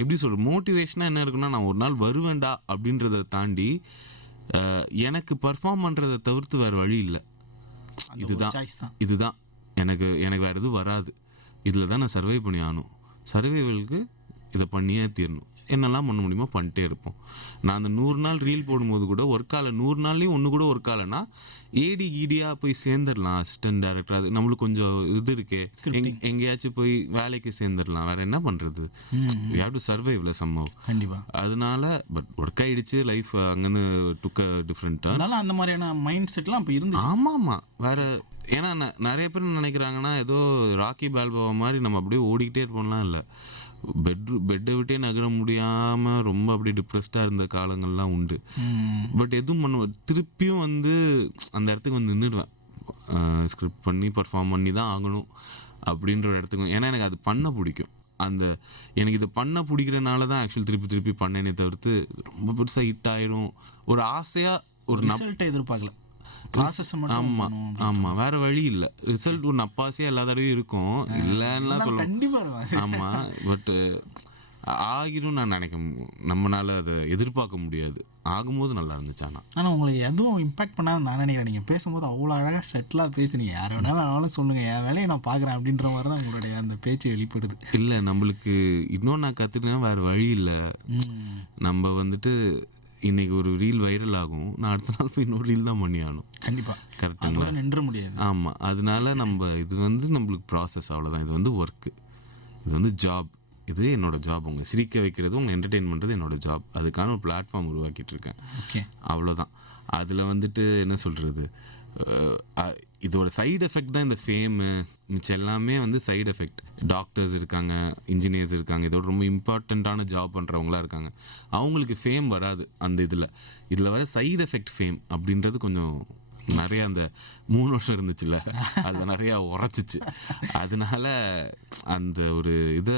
எப்படி சொல்கிற மோட்டிவேஷனாக என்ன இருக்குன்னா, நான் ஒரு நாள் வருவேண்டா அப்படின்றத தாண்டி எனக்கு பர்ஃபார்ம் பண்ணுறதை தவிர்த்து வேறு வழி இல்லை. இதுதான் எனக்கு வேறு எதுவும் வராது. இதில் தான் நான் சர்வை பண்ணி ஆகணும். சர்வைவலுக்கு இதை பண்ணியே தீரணும். என்னெல்லாம் பண்ண முடியுமோ பண்ணிட்டே இருப்போம். நான் அந்த 100 நாள் ரீல் போடும்போது கூட ஒர்க்கால 100 நாள்லேயும் ஒன்று கூட ஒர்க்காலன்னா கீடியாக போய் சேர்ந்துடலாம். அசிஸ்டன்ட் டைரக்டர் அது நம்மளுக்கு கொஞ்சம் இது இருக்கே, எங்கேயாச்சும் போய் வேலைக்கு சேர்ந்துடலாம். வேறு என்ன பண்ணுறது, யூ ஹேவ் டு சர்வைவ்ல சம்ஹவ். கண்டிப்பாக. அதனால பட் ஒர்க் ஆகிடுச்சு, லைஃப் அங்கேருந்து டுக்க டிஃப்ரெண்ட்டாக அந்த மாதிரியான மைண்ட் செட்லாம் இப்போ இருந்து. ஆமாம், வேறு ஏன்னா நிறைய பேர் நினைக்கிறாங்கன்னா ஏதோ ராக்கி பால்போவா மாதிரி நம்ம அப்படியே ஓடிக்கிட்டே இருப்போம்லாம் இல்லை. பெட்டை விட்டே நகர முடியாமல் ரொம்ப அப்படி டிப்ரெஸ்டாக இருந்த காலங்கள்லாம் உண்டு. பட் எதுவும் பண்ணுவேன், திருப்பியும் வந்து அந்த இடத்துக்கு வந்து நின்றுடுவேன். ஸ்கிரிப்ட் பண்ணி பர்ஃபார்ம் பண்ணி தான் ஆகணும் அப்படின்ற ஒரு இடத்துக்கு. ஏன்னா எனக்கு அது பண்ண பிடிக்கும். எனக்கு இதை பண்ண பிடிக்கிறனால தான் ஆக்சுவலி திருப்பி பண்ணேனே தவிர்த்து ரொம்ப பெருசாக ஹிட் ஆயிரும் ஒரு ஆசையாக ஒரு ரிசல்ட்டை எதிர்பார்க்கல. ஆமா, வேற வழி இல்லை. ரிசல்ட் ஒரு நப்பாசியா எல்லா தடவையும் இருக்கும், இல்லைன்னா சொல்லுவோம். ஆமா, பட் ஆகிரும் நான் நினைக்க, நம்மளால அதை எதிர்பார்க்க முடியாது. ஆகும்போது நல்லா இருந்துச்சு. ஆனால் உங்களை எதுவும் இம்பாக்ட் பண்ணாத நான் நினைக்கிறேன். நீங்கள் பேசும்போது அவ்வளோ அழகாக செட்டிலாக பேசுனீங்க. யார் வேணாலும் சொல்லுங்கள், என் வேலையை நான் பார்க்குறேன் அப்படின்ற மாதிரி தான் உங்களுடைய அந்த பேச்சு வெளிப்படுது. இல்லை, நம்மளுக்கு இன்னும் நான் கற்றுக்கிட்டேன், வேறு வழி இல்லை. நம்ம வந்துட்டு இன்னைக்கு ஒரு ரீல் வைரல் ஆகும், நான் அடுத்த நாள் போய் இன்னொரு ரீல் தான் பண்ணி ஆகணும். கண்டிப்பாக, கரெக்டுங்களா? நின்ற முடியாது. ஆமாம், அதனால நம்ம இது வந்து நம்மளுக்கு ப்ராசஸ், அவ்வளோதான். இது வந்து ஒர்க்கு, இது வந்து ஜாப். இது என்னோட ஜாப். உங்களை சிரிக்க வைக்கிறது, உங்களை என்டர்டெயின் பண்ணுறது என்னோட ஜாப். அதுக்கான ஒரு பிளாட்ஃபார்ம் உருவாக்கிட்டு இருக்கேன். ஓகே, அவ்வளோதான். அதில் வந்துட்டு என்ன சொல்கிறது, இதோட சைடு எஃபெக்ட் தான் இந்த ஃபேமு. மிச்சம் எல்லாமே வந்து சைடு எஃபெக்ட். டாக்டர்ஸ் இருக்காங்க, இன்ஜினியர்ஸ் இருக்காங்க, இதோட ரொம்ப இம்பார்ட்டண்ட்டான ஜாப் பண்ணுறவங்களாம் இருக்காங்க. அவங்களுக்கு ஃபேம் வராது அந்த இதில் வர சைடு எஃபெக்ட் ஃபேம் அப்படின்றது கொஞ்சம் நிறைய அந்த 3 வருஷம் இருந்துச்சுல்ல அதில் நிறையா உரைச்சிச்சு. அதனால அந்த ஒரு இதை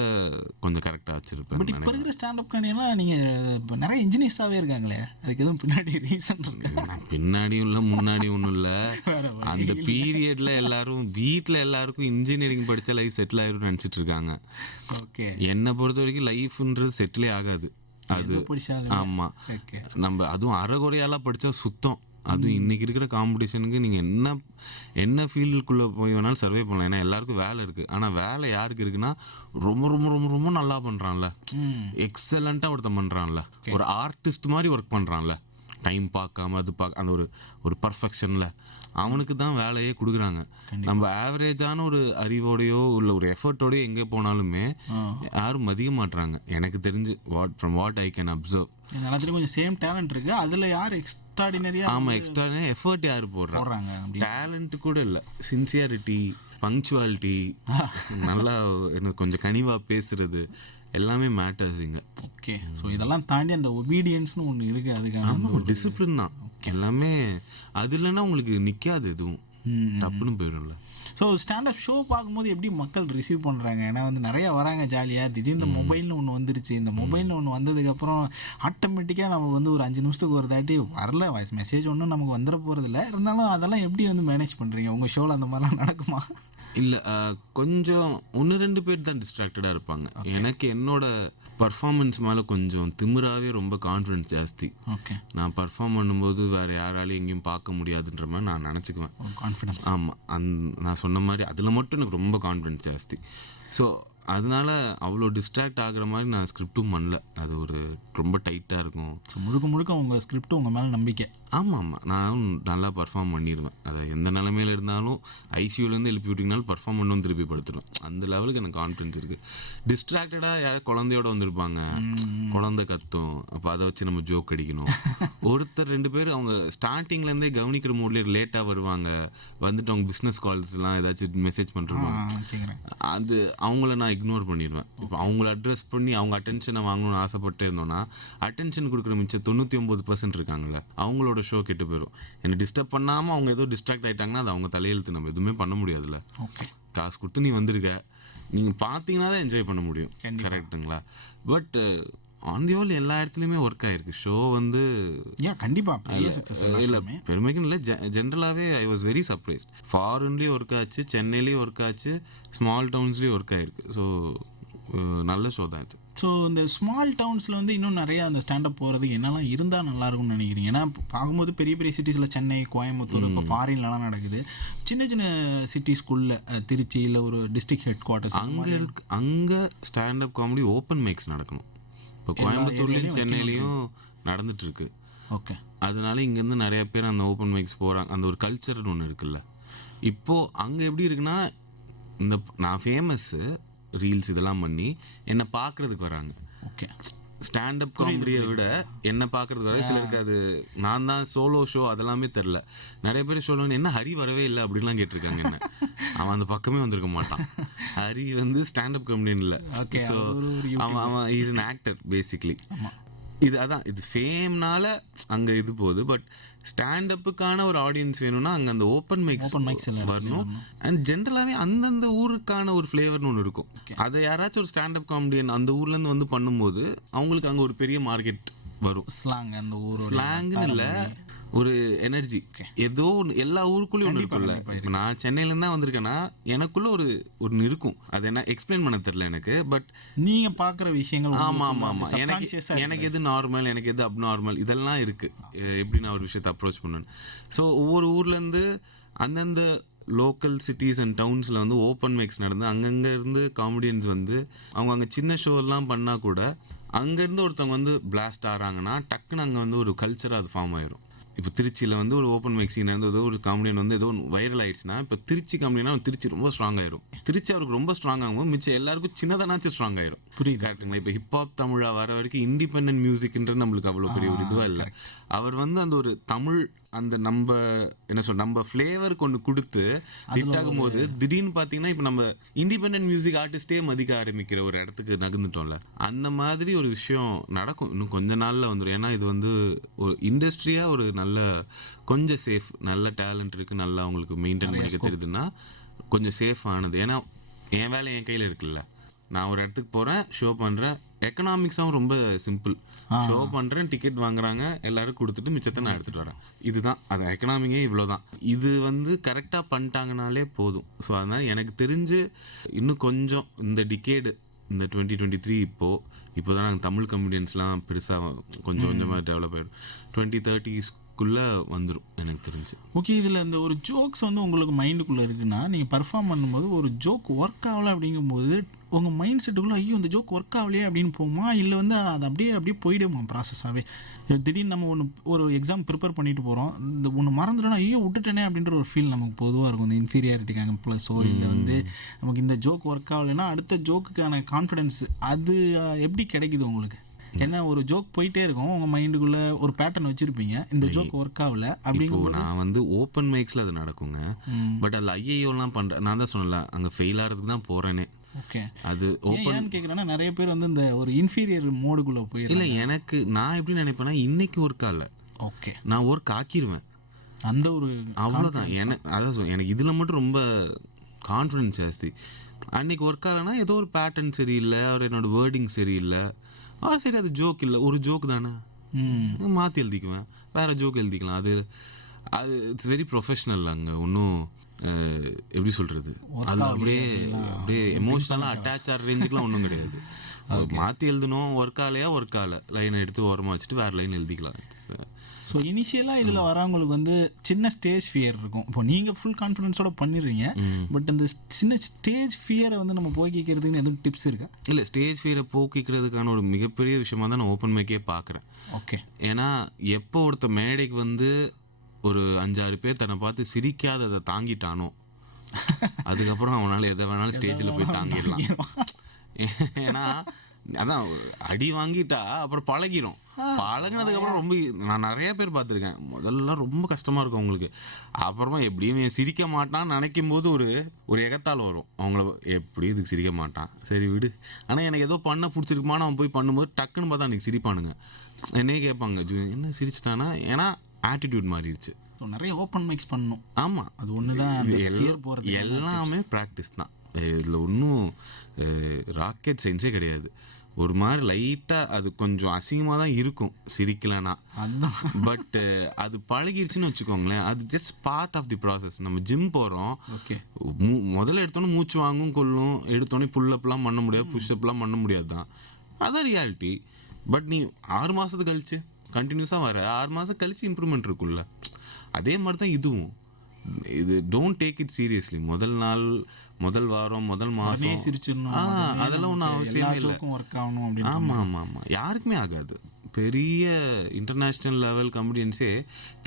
கொஞ்சம் கரெக்டாக வச்சுருப்பேன். பட் இப்போ இருக்கிற ஸ்டாண்டப் காமெடியெல்லாம் நீங்கள் நிறைய இன்ஜினியர்ஸாகவே இருக்காங்களே, அதுக்கு எதுவும் பின்னாடி ரீசன் இருக்கு? பின்னாடியும் இல்லை முன்னாடியும் ஒன்றும் இல்லை. அந்த பீரியடில் எல்லாரும் வீட்டில் எல்லாருக்கும் இன்ஜினியரிங் படித்தா லைஃப் செட்டில் ஆகிரும்னு நினச்சிட்டு இருக்காங்க. ஓகே, என்னை பொறுத்த வரைக்கும் லைஃப்ன்றது செட்டிலே ஆகாது. அது ஆமாம், நம்ம அதுவும் அரைகுறையாலாம் படித்தா சுத்தம். அதுவும் இன்றைக்கி இருக்கிற காம்படிஷனுக்கு நீங்கள் என்ன ஃபீல்டுக்குள்ளே போய் வேணாலும் சர்வே பண்ணலாம். ஏன்னா எல்லாருக்கும் வேலை இருக்குது. ஆனால் வேலை யாருக்கு இருக்குன்னா ரொம்ப ரொம்ப ரொம்ப ரொம்ப நல்லா பண்ணுறான்ல, எக்ஸலண்ட்டாக ஒருத்தன் பண்ணுறான்ல, ஒரு ஆர்டிஸ்ட் மாதிரி ஒர்க் பண்ணுறான்ல, டைம் பார்க்காம அது அந்த ஒரு பர்ஃபெக்ஷனில் அவனுக்கு தான் வேலையே கொடுக்குறாங்க. நம்ம ஆவரேஜான ஒரு அறிவோடையோ இல்லை ஒரு எஃபர்ட்டோடையோ எங்கே போனாலுமே யாரும் மதிக்க மாட்டுறாங்க எனக்கு தெரிஞ்சு. From what I can observe, கொஞ்சம் சேம் டேலண்ட் இருக்கு, அதில் யார் எக்ஸ்ட்ராடினரியா? ஆமாம், எக்ஸ்ட்ராடினரி எஃபர்ட் யார் போடுறாங்க? டேலண்ட் கூட இல்லை, சின்சியாரிட்டி, பங்க்சுவாலிட்டி, நல்லா எனக்கு கொஞ்சம் கனிவாக பேசுறது எல்லாமே மேட்டர்ஸ் இங்கே. ஓகே, ஸோ இதெல்லாம் தாண்டி அந்த ஒபீடியன்ஸ்னு ஒன்று இருக்குது, அதுக்கான ஒரு டிசிப்ளின் தான் எல்லாமே. அது இல்லைன்னா உங்களுக்கு நிற்காது, எதுவும் தப்புன்னு போயிடும்ல. ஸோ ஸ்டாண்டப் ஷோ பார்க்கும்போது எப்படி மக்கள் ரிசீவ் பண்ணுறாங்க? ஏன்னா நிறையா வராங்க ஜாலியாக, திடீர்னு இந்த மொபைல்னு ஒன்று வந்துருச்சு. இந்த மொபைல்னு ஒன்று வந்ததுக்கப்புறம் ஆட்டோமேட்டிக்காக நம்ம ஒரு 5 நிமிஷத்துக்கு ஒரு தாட்டி வரல வாய்ஸ் மெசேஜ் ஒன்றும் நமக்கு வந்துட போகிறதில்ல. இருந்தாலும் அதெல்லாம் எப்படி மேனேஜ் பண்ணுறீங்க? உங்கள் ஷோவில் அந்த மாதிரிலாம் நடக்குமா? இல்லை, கொஞ்சம் 1-2 பேர் தான் டிஸ்ட்ராக்டடாக இருப்பாங்க. எனக்கு என்னோட பர்ஃபார்மன்ஸ் மேலே கொஞ்சம் திமிராகவே ரொம்ப கான்ஃபிடென்ஸ் ஜாஸ்தி. ஓகே, நான் பர்ஃபார்ம் பண்ணும்போது வேறு யாராலையும் எங்கேயும் பார்க்க முடியாதுன்ற மாதிரி நான் நினச்சிக்குவேன். கான்ஃபிடென்ஸ், ஆமாம், நான் சொன்ன மாதிரி அதில் மட்டும் எனக்கு ரொம்ப கான்ஃபிடென்ஸ் ஜாஸ்தி. ஸோ அதனால அவ்வளோ டிஸ்ட்ராக்ட் ஆகிற மாதிரி நான் ஸ்கிரிப்டும் பண்ணல. அது ரொம்ப டைட்டாக இருக்கும். ஸோ முழுக்க உங்கள் ஸ்கிரிப்ட் உங்கள் மேலே நம்பிக்கை? ஆமாம், நான் நல்லா பர்ஃபார்ம் பண்ணிடுவேன். அதை எந்த நிலமையில இருந்தாலும் ஐசியூலேருந்து எழுப்பி விட்டிங்கனாலும் பர்ஃபார்ம் பண்ணணும், திருப்பி படுத்துடுவேன். அந்த லெவலுக்கு எனக்கு கான்ஃபிடன்ஸ் இருக்குது. டிஸ்ட்ராக்டடாக யாராவது குழந்தையோட வந்திருப்பாங்க, குழந்தை கத்தும், அப்போ அதை வச்சு நம்ம ஜோக் அடிக்கணும். 1-2 பேர் அவங்க ஸ்டார்டிங்லேருந்தே கவனிக்கிற மூட்லேயே லேட்டாக வருவாங்க. வந்துட்டு அவங்க பிஸ்னஸ் கால்ஸ்லாம் ஏதாச்சும் மெசேஜ் பண்ணுறாங்க, அது அவங்கள நான் இக்னோர் பண்ணிடுவேன். இப்போ அவங்கள அட்ரஸ் பண்ணி அவங்க அட்டென்ஷனை வாங்கணும்னு ஆசைப்பட்டே இருந்தோன்னா அட்டென்ஷன் கொடுக்குற மிச்சம் 99% இருக்காங்கல்ல, அவங்களோட ஷோ கெட்டு போயிடும். என்னை டிஸ்டர்ப் பண்ணாமல் அவங்க ஏதோ டிஸ்ட்ராக்ட் ஆகிட்டாங்கன்னா அது அவங்க தலையெழுத்து, நம்ம எதுவுமே பண்ண முடியாதுல்ல. காசு கொடுத்து நீ வந்திருக்க, நீங்கள் பார்த்தீங்கன்னா தான் என்ஜாய் பண்ண முடியும். கரெக்டுங்களா? பட் ஆன் தி ஹோல் எல்லா இடத்துலையுமே ஒர்க் ஆகிருக்கு ஷோ. கண்டிப்பாக இல்லை, பெருமைக்குன்னு இல்லை, ஜென்ரலாகவே ஐ வாஸ் வெரி சர்ப்ரைஸ். ஃபாரின்லேயும் ஒர்க் ஆச்சு, சென்னையிலேயும் ஒர்க் ஆச்சு, ஸ்மால் டவுன்ஸ்லேயும் ஒர்க் ஆகிருக்கு. ஸோ நல்ல ஷோ தான் இது. ஸோ இந்த ஸ்மால் டவுன்ஸில் இன்னும் நிறையா அந்த ஸ்டாண்டப் போகிறதுக்கு என்னெல்லாம் இருந்தால் நல்லாயிருக்கும்னு நினைக்கிறீங்க? ஏன்னா பார்க்கும்போது பெரிய பெரிய சிட்டிஸில் சென்னை, கோயம்புத்தூர், இப்போ ஃபாரின்லலாம் நடக்குது. சின்ன சின்ன சிட்டிஸ்குள்ளே திருச்சி இல்லை ஒரு டிஸ்ட்ரிக்ட் ஹெட் குவார்ட்டர்ஸ் அங்கே ஸ்டாண்டப் காமெடி ஓப்பன் மைக்ஸ் நடக்கணும். இப்போ கோயம்புத்தூர்லேயும் சென்னையிலையும் நடந்துட்டுருக்கு. ஓகே, அதனால இங்கேருந்து நிறைய பேர் அந்த ஓப்பன் மைக்ஸ் போகிறாங்க. அந்த ஒரு கல்ச்சர்னு ஒன்று இருக்குல்ல. இப்போது அங்கே எப்படி இருக்குன்னா, நான் ஃபேமஸ்ஸு ரீல்ஸ் இதெல்லாம் பண்ணி என்னை பார்க்குறதுக்கு வராங்க. ஓகே, ஸ்டாண்டப் காமெடியை விட என்னை பார்க்குறதுக்கு வராது. சிலருக்கு அது நான் தான் சோலோ ஷோ அதெல்லாமே தெரில. நிறைய பேர் சொல்லுவாங்க, என்ன ஹரி வரவே இல்லை அப்படின்லாம் கேட்டிருக்காங்க. என்ன அவன் அந்த பக்கமே வந்திருக்க மாட்டான். ஹரி ஸ்டாண்டப் காமெடியன் இல்லை. ஸோ அவன் இஸ் அன் ஆக்டர் பேசிக்லி. இது ஃபேம்னால அங்கே இது போகுது. பட் ஸ்டாண்டப்புக்கான ஒரு ஆடியன்ஸ் வேணும்னா அங்கே அந்த ஓப்பன் மைக்ஸ் வரணும். அண்ட் ஜென்ரலாகவே அந்தந்த ஊருக்கான ஒரு ஃப்ளேவர்னு ஒன்று இருக்கும். அதை யாராச்சும் ஒரு ஸ்டாண்டப் காமெடியன் அந்த ஊர்லேருந்து வந்து பண்ணும்போது அவங்களுக்கு அங்கே ஒரு பெரிய மார்க்கெட் வரும். ஸ்லாங்னு இல்லை, ஒரு எனர்ஜி ஏதோ ஒன்று எல்லா ஊருக்குள்ளேயும் ஒன்று இருக்குல்ல. இப்போ நான் சென்னையிலேருந்து தான் வந்திருக்கேன்னா எனக்குள்ள ஒன்று இருக்கும். அது என்ன எக்ஸ்பிளைன் பண்ண தெரியல எனக்கு. பட் நீங்கள் பார்க்குற விஷயங்கள் ஆமாம் எனக்கு எது நார்மல், எனக்கு எது அப்நார்மல், இதெல்லாம் இருக்குது. எப்படி நான் ஒரு விஷயத்தை அப்ரோச் பண்ணேன்னு. ஸோ ஒவ்வொரு ஊர்லேருந்து அந்தந்த லோக்கல் சிட்டிஸ் அண்ட் டவுன்ஸில் ஓப்பன் மைக்ஸ் நடந்து அங்கங்கே இருந்து காமெடியன்ஸ் அவங்க அங்கே சின்ன ஷோலாம் பண்ணால் கூட அங்கேருந்து ஒருத்தவங்க பிளாஸ்ட் ஆகிறாங்கன்னா டக்குன்னு அங்கே ஒரு கல்ச்சராக அது ஃபார்ம் ஆயிரும். இப்போ திருச்சியில் ஒரு ஓப்பன் மைக் சீன் ஏதோ ஒரு காமெடியன் ஏதோ வைரல் ஆகிடுச்சுன்னா, இப்போ திருச்சி காமெடினா திருச்சி ரொம்ப ஸ்ட்ராங் ஆயிரும். திருச்சி அவருக்கு ரொம்ப ஸ்ட்ராங் ஆகும்போது மிச்சம் எல்லாருக்கும் சின்னதானாச்சும் ஸ்ட்ராங் ஆயிரும். புரியுது, கரெக்டுங்களா? இப்போ ஹிப்ஹாப் தமிழா வர வரைக்கும் இண்டிபெண்டன்ட் மியூசிக்ன்றது நம்மளுக்கு அவ்வளோ பெரிய ஒரு இதுவாக இல்லை. அவர் அந்த ஒரு தமிழ் அந்த நம்ம ஃப்ளேவர் கொண்டு கொடுத்து ஹிட் ஆகும்போது திடீர்னு பார்த்தீங்கன்னா இப்போ நம்ம இண்டிபெண்டன்ட் மியூசிக் ஆர்டிஸ்டே மதிக்க ஆரம்பிக்கிற ஒரு இடத்துக்கு நகர்ந்துட்டோம்ல. அந்த மாதிரி ஒரு விஷயம் நடக்கும் இன்னும் கொஞ்ச நாளில் வந்துடும். ஏன்னா இது ஒரு இண்டஸ்ட்ரியாக ஒரு நல்ல நல்ல கொஞ்சம் சேஃப், நல்ல டேலண்ட் இருக்குது, நல்லா அவங்களுக்கு மெயின்டைன் பண்ணிக்க தெரியுதுன்னா கொஞ்சம் சேஃப் ஆனது. ஏன்னா என் வேலை என் கையில் இருக்குல்ல, நான் ஒரு இடத்துக்கு போகிறேன், ஷோ பண்ணுறேன். எக்கனாமிக்ஸாகவும் ரொம்ப சிம்பிள். ஷோ பண்ணுறேன், டிக்கெட் வாங்குறாங்க, எல்லோரும் கொடுத்துட்டு மிச்சத்தை நான் எடுத்துகிட்டு வரேன். இதுதான் அது எக்கனாமிக்கே, இவ்வளோ தான். இது வந்து கரெக்டாக பண்ணிட்டாங்கனாலே போதும். ஸோ அதனால் எனக்கு தெரிஞ்சு இன்னும் கொஞ்சம் இந்த டிகேடு, இந்த 2023 இப்போ தான் நாங்கள் தமிழ் கமெடியன்ஸ்லாம் பெருசாக கொஞ்சம் கொஞ்சமாக டெவலப் ஆகிடும். 2030 வந்துடும் எனக்கு தெரிஞ்சு. ஓகே, இதில் இந்த ஒரு ஜோக்ஸ் வந்து உங்களுக்கு மைண்டுக்குள்ளே இருக்குன்னா, நீங்கள் பர்ஃபார்ம் பண்ணும்போது ஒரு ஜோக் ஒர்க் ஆகலை அப்படிங்கும்போது உங்கள் மைண்ட் செட்டுக்குள்ளே ஐயோ இந்த ஜோக் ஒர்க் ஆகலையே அப்படின்னு போகுமா, இல்லை வந்து அது அப்படியே போயிடுமா ப்ராசஸாகவே? திடீர்னு நம்ம ஒரு எக்ஸாம் ப்ரிப்பேர் பண்ணிட்டு போகிறோம், இந்த ஒன்று மறந்துட்டோன்னா ஐயோ விட்டுட்டேனே அப்படின்ற ஒரு ஃபீல் நமக்கு பொதுவாக இருக்கும். இந்த இன்ஃபீரியாரிட்டி ப்ளஸோ இல்லை வந்து நமக்கு இந்த ஜோக் ஒர்க் ஆகலைன்னா அடுத்த ஜோக்குக்கான கான்ஃபிடென்ஸ் அது எப்படி கிடைக்குது உங்களுக்கு? ஏன்னா ஒரு ஜோக் போயிட்டே இருக்கும், உங்கள் மைண்டுக்குள்ளே ஒரு பேட்டர்ன் வச்சுருப்பீங்க, இந்த ஜோக் ஒர்க் ஆகல அப்படிங்கும்போது. நான் வந்து ஓப்பன் மைக்ஸில் அது நடக்குங்க. பட் அதில் ஐஏஓலாம் பண்ணுறேன். நான் தான் சொன்னல, அங்கே ஃபெயில் ஆகிறதுக்கு தான் போகிறேனே. ஓகே, அது ஓப்பன் கேட்குறேன்னா நிறைய பேர் வந்து இந்த ஒரு இன்ஃபீரியர் மோடுக்குள்ளே போயிடும். இல்லை, எனக்கு நான் எப்படி நினைப்பேன்னா, இன்னைக்கு ஒர்க் ஆகல, ஓகே நான் ஒர்க் ஆக்கிடுவேன், அந்த ஒரு அவ்வளோதான். அதான் எனக்கு இதில் மட்டும் ரொம்ப கான்ஃபிடென்ஸ் ஜாஸ்தி. அன்னைக்கு ஒர்க் ஆகலைன்னா ஏதோ ஒரு பேட்டர்ன் சரியில்லை, ஒரு என்னோடய வேர்டிங் சரியில்லை, சரி அது ஜோக் இல்லை, ஒரு ஜோக் தானே, மாற்றி எழுதிக்குவேன், வேறு ஜோக் எழுதிக்கலாம். அது இட்ஸ் வெரி ப்ரொஃபஷ்னல். அங்கே ஒன்றும் எப்படி சொல்கிறது, அது அப்படியே எமோஷ்னலாக அட்டாச் ஆகிற ரேஞ்சுக்கெலாம் ஒன்றும் கிடையாது. மாற்றி எழுதணும், ஒர்க் ஆகலை, லைனை எடுத்து ஓரமாக வச்சுட்டு வேறு லைன் எழுதிக்கலாம். ஸோ இனிஷியலாக இதில் வரவங்களுக்கு வந்து சின்ன ஸ்டேஜ் ஃபியர் இருக்கும். இப்போ நீங்கள் ஃபுல் கான்ஃபிடென்ஸோட பண்ணிடுறீங்க, பட் அந்த சின்ன ஸ்டேஜ் ஃபியரை வந்து நம்ம போக்கிக்கிறதுக்குன்னு எதுவும் டிப்ஸ் இருக்கா? இல்லை, ஸ்டேஜ் ஃபியரை போக்கிக்கிறதுக்கான ஒரு மிகப்பெரிய விஷயமா தான் நான் ஓப்பன் மைக்கே பார்க்குறேன். ஓகே, ஏன்னா எப்போ ஒருத்த மேடைக்கு வந்து ஒரு 5-6 பேர் தன்னை பார்த்து சிரிக்காததை தாங்கிட்டானோ, அதுக்கப்புறம் அவனால் எதை வேணாலும் ஸ்டேஜில் போய் தாங்கிடலாம். ஏன்னா அதான் அடி வாங்கிட்டா அப்புறம் பழகிரும். பழகினதுக்கப்புறம் ரொம்ப நான் நிறைய பேர் பார்த்துருக்கேன், முதல்ல ரொம்ப கஷ்டமாக இருக்கும் அவங்களுக்கு. அப்புறமா எப்படியும் சிரிக்க மாட்டான்னு நினைக்கும் போது ஒரு எகத்தால் வரும் அவங்கள, எப்படி இதுக்கு சிரிக்க மாட்டான், சரி விடு. ஆனால் எனக்கு ஏதோ பண்ண பிடிச்சிருக்குமான்னு அவன் போய் பண்ணும்போது டக்குன்னு பார்த்தா அன்றைக்கி சிரிப்பானுங்க. என்னையே கேட்பாங்க, என்ன சிரிச்சிட்டானா, ஏன்னா ஆட்டிடியூட் மாறிடுச்சு. நிறைய ஓப்பன் மைக்ஸ் பண்ணணும். ஆமாம், அது ஒன்று தான். எல்லாமே ப்ராக்டிஸ் தான். இதில் ஒன்றும் ராக்கெட் சயின்ஸே கிடையாது. ஒரு மாதிரி லைட்டாக அது கொஞ்சம் அசிங்கமாக தான் இருக்கும் சிரிக்கலனா, பட் அது பழகிடுச்சுன்னு வச்சுக்கோங்களேன். அது just part of the process. நம்ம ஜிம் போகிறோம், ஓகே, முதல்ல எடுத்தோன்னே மூச்சு வாங்கும் கொள்ளும், எடுத்தோடனே புல்லப்லாம் பண்ண முடியாது, புஷ்அப்லாம் பண்ண முடியாது தான், அதான் ரியாலிட்டி. பட் நீ 6 மாதத்துக்கு கழிச்சு கண்டினியூஸாக வர 6 மாதம் கழிச்சு இம்ப்ரூவ்மெண்ட் இருக்குல்ல, அதே மாதிரி தான் இதுவும். இது டோன்ட் டேக் இட் சீரியஸ்லி. முதல் நாள், முதல் வாரம், முதல் மாதம் அதெல்லாம் ஒன்றும் அவசியமே இல்லை. ஆமாம், யாருக்குமே ஆகாது. பெரிய இன்டர்நேஷ்னல் லெவல் கமெடியன்ஸே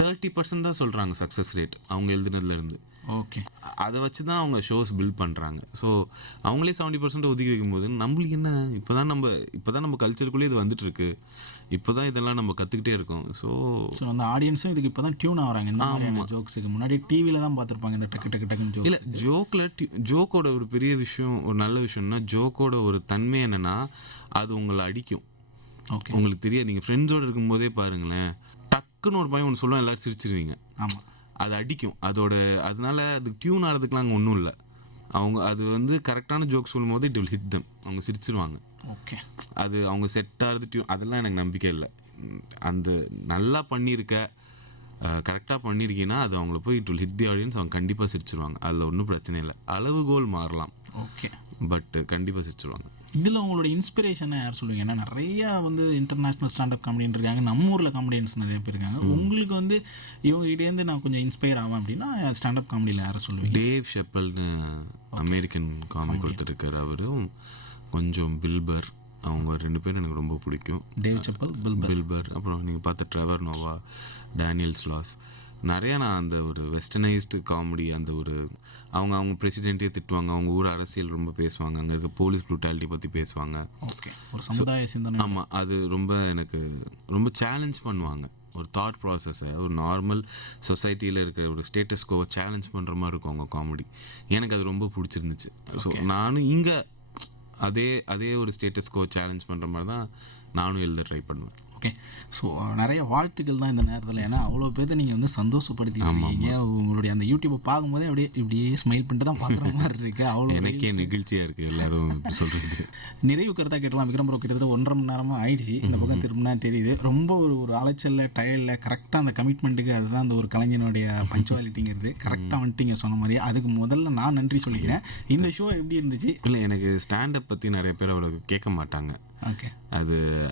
30% தான் சொல்கிறாங்க சக்ஸஸ் ரேட் அவங்க எழுதுனதுலேருந்து. ஓகே, அதை வச்சு தான் அவங்க ஷோஸ் பில்ட் பண்ணுறாங்க. ஸோ அவங்களே 70% ஒதுக்கி வைக்கும்போது நம்மளுக்கு என்ன, இப்போ தான் நம்ம கல்ச்சருக்குள்ளே இது வந்துட்டுருக்கு, இப்போ தான் இதெல்லாம் நம்ம கற்றுக்கிட்டே இருக்கோம். ஸோ அந்த ஆடியன்ஸும் இதுக்கு இப்போ தான் டியூன் ஆகிறாங்க. இந்த மாதிரியான ஜோக்ஸுக்கு முன்னாடி டிவியில் தான் பார்த்துருப்பாங்க இந்த டக்குன்னு ஜோக். இல்லை, ஜோக்கோட ஒரு பெரிய விஷயம், ஒரு நல்ல விஷயம்னா, ஜோக்கோட ஒரு தன்மை என்னென்னா, அது உங்களை அடிக்கும். ஓகே, உங்களுக்கு தெரியாது. நீங்கள் ஃப்ரெண்ட்ஸோடு இருக்கும்போதே பாருங்களேன், டக்குன்னு ஒரு பையன் ஒன்று சொல்லுவோம், எல்லோரும் சிரிச்சிருவீங்க. ஆமாம், அது அடிக்கும். அதனால அது டியூன் ஆகிறதுக்குலாம் அங்கே ஒன்றும் இல்லை. அது வந்து கரெக்டான ஜோக் சொல்லும் போது இட் வில் ஹிட் தம், அவங்க சிரிச்சிருவாங்க. ஓகே, அது அவங்க செட் ஆகிறது டியூன், அதெல்லாம் எனக்கு நம்பிக்கை இல்லை. அந்த நல்லா பண்ணியிருக்க, கரெக்டாக பண்ணியிருக்கீங்கன்னா அது அவங்கள போய் it will hit the audience, அவங்க கண்டிப்பாக சிரிச்சிருவாங்க. அதில் ஒன்றும் பிரச்சனை இல்லை. அளவுகோல் மாறலாம், ஓகே, பட் கண்டிப்பாக சிரிச்சிருவாங்க. இதில் உங்களோட இன்ஸ்பிரேஷனை யார் சொல்லுவீங்க? ஏன்னா நிறையா வந்து இன்டர்நேஷ்னல் ஸ்டாண்டப் காமெடின்னு இருக்காங்க, நம்ம ஊரில் காமெடியன்ஸ் நிறைய பேர் இருக்காங்க. உங்களுக்கு வந்து இவங்ககிட்டேருந்து நான் கொஞ்சம் இன்ஸ்பயர் ஆவேன் அப்படின்னா ஸ்டாண்டப் காமெடியில் யாரை சொல்லுவீங்க? டேவ் ஷெப்பல்னு அமெரிக்கன் காமிக் ஒருத்தர் இருக்கார், அவரும் கொஞ்சம் பில்பர், அவங்க 2 பேரும் எனக்கு ரொம்ப பிடிக்கும். டேவ் செப்பல், பில்பர், அப்புறம் நீங்கள் பார்த்த ட்ரெவர் நோவா, டேனியல் ஸ்லாஸ். நிறையா நான் அந்த ஒரு வெஸ்டர்னைஸ்டு காமெடி, அந்த ஒரு அவங்க பிரசிடென்ட்டே திட்டுவாங்க, அவங்க ஊர் அரசியல் ரொம்ப பேசுவாங்க, அங்கே இருக்க போலீஸ் ப்ரூட்டாலிட்டி பற்றி பேசுவாங்க. ஓகே, ஒரு சமுதாய சிந்தனை. ஆமாம், அது ரொம்ப எனக்கு ரொம்ப சேலஞ்ச் பண்ணுவாங்க. ஒரு தாட் ப்ராசஸை, ஒரு நார்மல் சொசைட்டியில் இருக்கிற ஒரு ஸ்டேட்டஸ் கோவை சேலஞ்ச் பண்ணுற மாதிரி இருக்கும் அவங்க காமெடி. எனக்கு அது ரொம்ப பிடிச்சிருந்துச்சு. ஸோ நானும் இங்கே அதே ஒரு ஸ்டேட்டஸ் கோ சேலஞ்ச் பண்ணுற மாதிரி தான் நானும் எழுத ட்ரை பண்ணுவேன். ஓகே. ஸோ நிறைய வாழ்த்துக்கள் தான் இந்த நேரத்தில். ஏன்னா அவ்வளோ பேர்த்த நீங்கள் வந்து சந்தோஷப்படுத்திருக்கீங்க. உங்களுடைய அந்த யூடியூப்பை பார்க்கும்போதே இப்படியே ஸ்மைல் பண்ணிட்டு தான் பார்க்குற மாதிரி இருக்குது. அவ்வளோ எனக்கே நெகிழ்ச்சியாக இருக்குது எல்லாரும் சொல்கிறது. நிறைவு கருத்தாக கேட்டலாம். விக்ரம் ப்ரோ கிட்டத்தட்ட 1.5 மணி நேரமாக ஆயிடுச்சு. இந்த பக்கம் திரும்பினா தெரியுது ரொம்ப ஒரு அலைச்சலில் டயர்டில் கரெக்டாக அந்த கமிட்மெண்ட்டுக்கு அதுதான் அந்த ஒரு கலைஞனுடைய பஞ்சுவாலிட்டிங்கிறது. கரெக்டாக வந்துட்டீங்க சொன்ன மாதிரி. அதுக்கு முதல்ல நான் நன்றி சொல்லிக்கிறேன். இந்த ஷோ எப்படி இருந்துச்சு? இல்லை, எனக்கு ஸ்டாண்டப் பற்றி நிறைய பேர் அவருக்கு கேட்க மாட்டாங்க. ஓகே.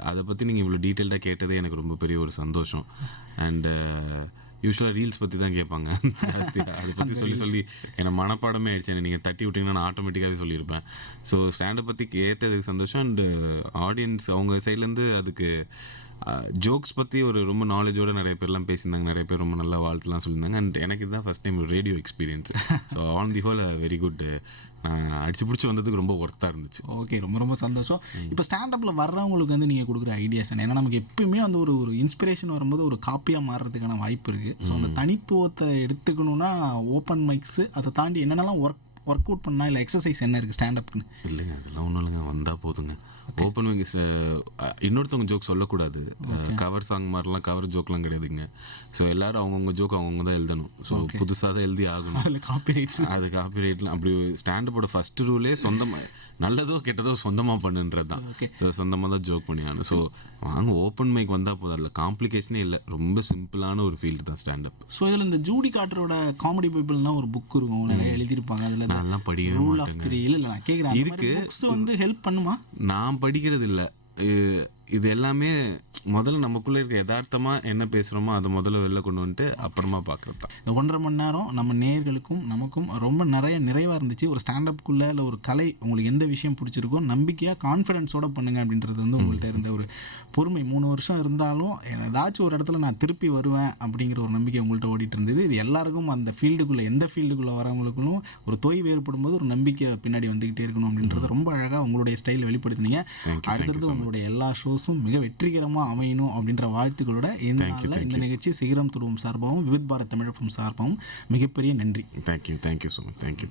அதை பற்றி நீங்கள் இவ்வளோ டீட்டெயில்டாக கேட்டதே எனக்கு ரொம்ப பெரிய ஒரு சந்தோஷம். அண்டு யூஸ்வலாக ரீல்ஸ் பற்றி தான் கேட்பாங்க ஜாஸ்தியாக. அதை பற்றி சொல்லி என்னை மனப்பாடமே ஆயிடுச்சு. நீங்கள் தட்டி விட்டிங்கன்னா நான் ஆட்டோமேட்டிக்காகவே சொல்லியிருப்பேன். ஸோ ஸ்டாண்டப் பற்றி கேட்டதுக்கு சந்தோஷம். அண்டு ஆடியன்ஸ் அவங்க சைட்லேருந்து அதுக்கு ஜோக்ஸ் பற்றி ஒரு ரொம்ப நாலேஜோடு நிறைய பேர்லாம் பேசியிருந்தாங்க. நிறைய பேர் ரொம்ப நல்லா வாழ்த்துலாம் சொல்லியிருந்தாங்க. அண்ட் எனக்கு இதுதான் first time radio experience. So on the whole very good. நான் அடிச்சு பிடிச்சி வந்ததுக்கு ரொம்ப ஒர்த்தாக இருந்துச்சு. ஓகே, ரொம்ப சந்தோஷம். இப்போ ஸ்டாண்டப்பில் வர்றவங்களுக்கு வந்து நீங்கள் கொடுக்குற ஐடியாஸ் என்ன? ஏன்னா நமக்கு எப்பயுமே வந்து ஒரு இன்ஸ்பிரேஷன் வரும்போது ஒரு காப்பியாக மாறுறதுக்கான வாய்ப்பு இருக்குது. ஸோ அந்த தனித்துவத்தை எடுத்துக்கணுன்னா ஓப்பன் மைக்ஸு அதை தாண்டி என்னென்னலாம் ஒர்க் அவுட் பண்ணால் இல்லை எக்ஸசைஸ் என்ன இருக்குது ஸ்டாண்டப்புன்னு? இல்லைங்க, அதெல்லாம் ஒன்றும் இல்லைங்க, வந்தால் போதுங்க. ஓப்பன் மைக்ஸ் இன்னொருத்தவங்க ஜோக் சொல்லக்கூடாது. கவர் சாங் மாதிரிலாம் கவர் ஜோக்லாம் கிடையாதுங்க. ஸோ எல்லோரும் அவங்கவுங்க ஜோக் அவங்கவுங்க தான் எழுதணும். ஸோ புதுசாக தான் எழுதி ஆகணும். அதில் காப்பிரைட்ஸ் அது காப்பிரைட்லாம் அப்படி ஸ்டாண்டப்போட ஃபஸ்ட்டு ரூலே சொந்தமாக நல்லதோ கெட்டதோ சொந்தமாக பண்ணுன்றது தான். ஸோ சொந்தமாக தான் ஜோக் பண்ணியானு. ஸோ வாங்க ஓப்பன் மைக் வந்தால் போதும். அதில் காம்ப்ளிகேஷனே இல்லை. ரொம்ப சிம்பிளான ஒரு ஃபீல்டு தான் ஸ்டாண்டப். ஸோ இதில் இந்த ஜூடி கார்ட்டரோட காமெடி பைபிள்னா ஒரு புக் இருக்கும், நிறைய எழுதியிருப்பாங்க. அதில் நல்லா படிக்கவே மாட்டேங்க. இல்லை நான் கேட்குறேன், இருக்கு புக்ஸ் வந்து ஹெல்ப் பண்ணுமா? நான் படிக்கிறது இல்லை. இது எல்லாமே முதல்ல நமக்குள்ளே இருக்க யதார்த்தமாக என்ன பேசுகிறோமோ அதை முதல்ல வெளில கொண்டு வந்துட்டு அப்புறமா பார்க்குறது தான். இந்த 1.5 மணி நேரம் நம்ம நேயர்களுக்கும் நமக்கும் ரொம்ப நிறைவாக இருந்துச்சு. ஒரு ஸ்டாண்டப்புக்குள்ளே இல்லை ஒரு கலை உங்களுக்கு எந்த விஷயம் பிடிச்சிருக்கோ நம்பிக்கையாக கான்ஃபிடென்ஸோடு பண்ணுங்க அப்படின்றது வந்து உங்கள்கிட்ட இருந்த ஒரு பொறுமை. 3 வருஷம் இருந்தாலும் ஏதாச்சும் ஒரு இடத்துல நான் திருப்பி வருவேன் அப்படிங்கிற ஒரு நம்பிக்கை உங்கள்கிட்ட ஓடிட்டு இருந்தது. இது எல்லாருக்கும் அந்த ஃபீல்டுக்குள்ளே எந்த ஃபீல்டுக்குள்ளே வரவங்களுக்கும் ஒரு தொய்வு ஏற்படும் போது ஒரு நம்பிக்கை பின்னாடி வந்துக்கிட்டே இருக்கணும் அப்படின்றத ரொம்ப அழகாக உங்களுடைய ஸ்டைலில் வெளிப்படுத்தினீங்க. அடுத்தது உங்களுடைய எல்லா ஷோஸும் மிக வெற்றிகரமாக அமையணும் அப்படின்ற வாழ்த்துக்களோட இந்த நிகழ்ச்சி சிகரம் துருவம் சார்பாகவும் விவித் பாரத் தமிழகம் சார்பாகவும் மிகப்பெரிய நன்றி. Thank you so much. தேங்க்யூ.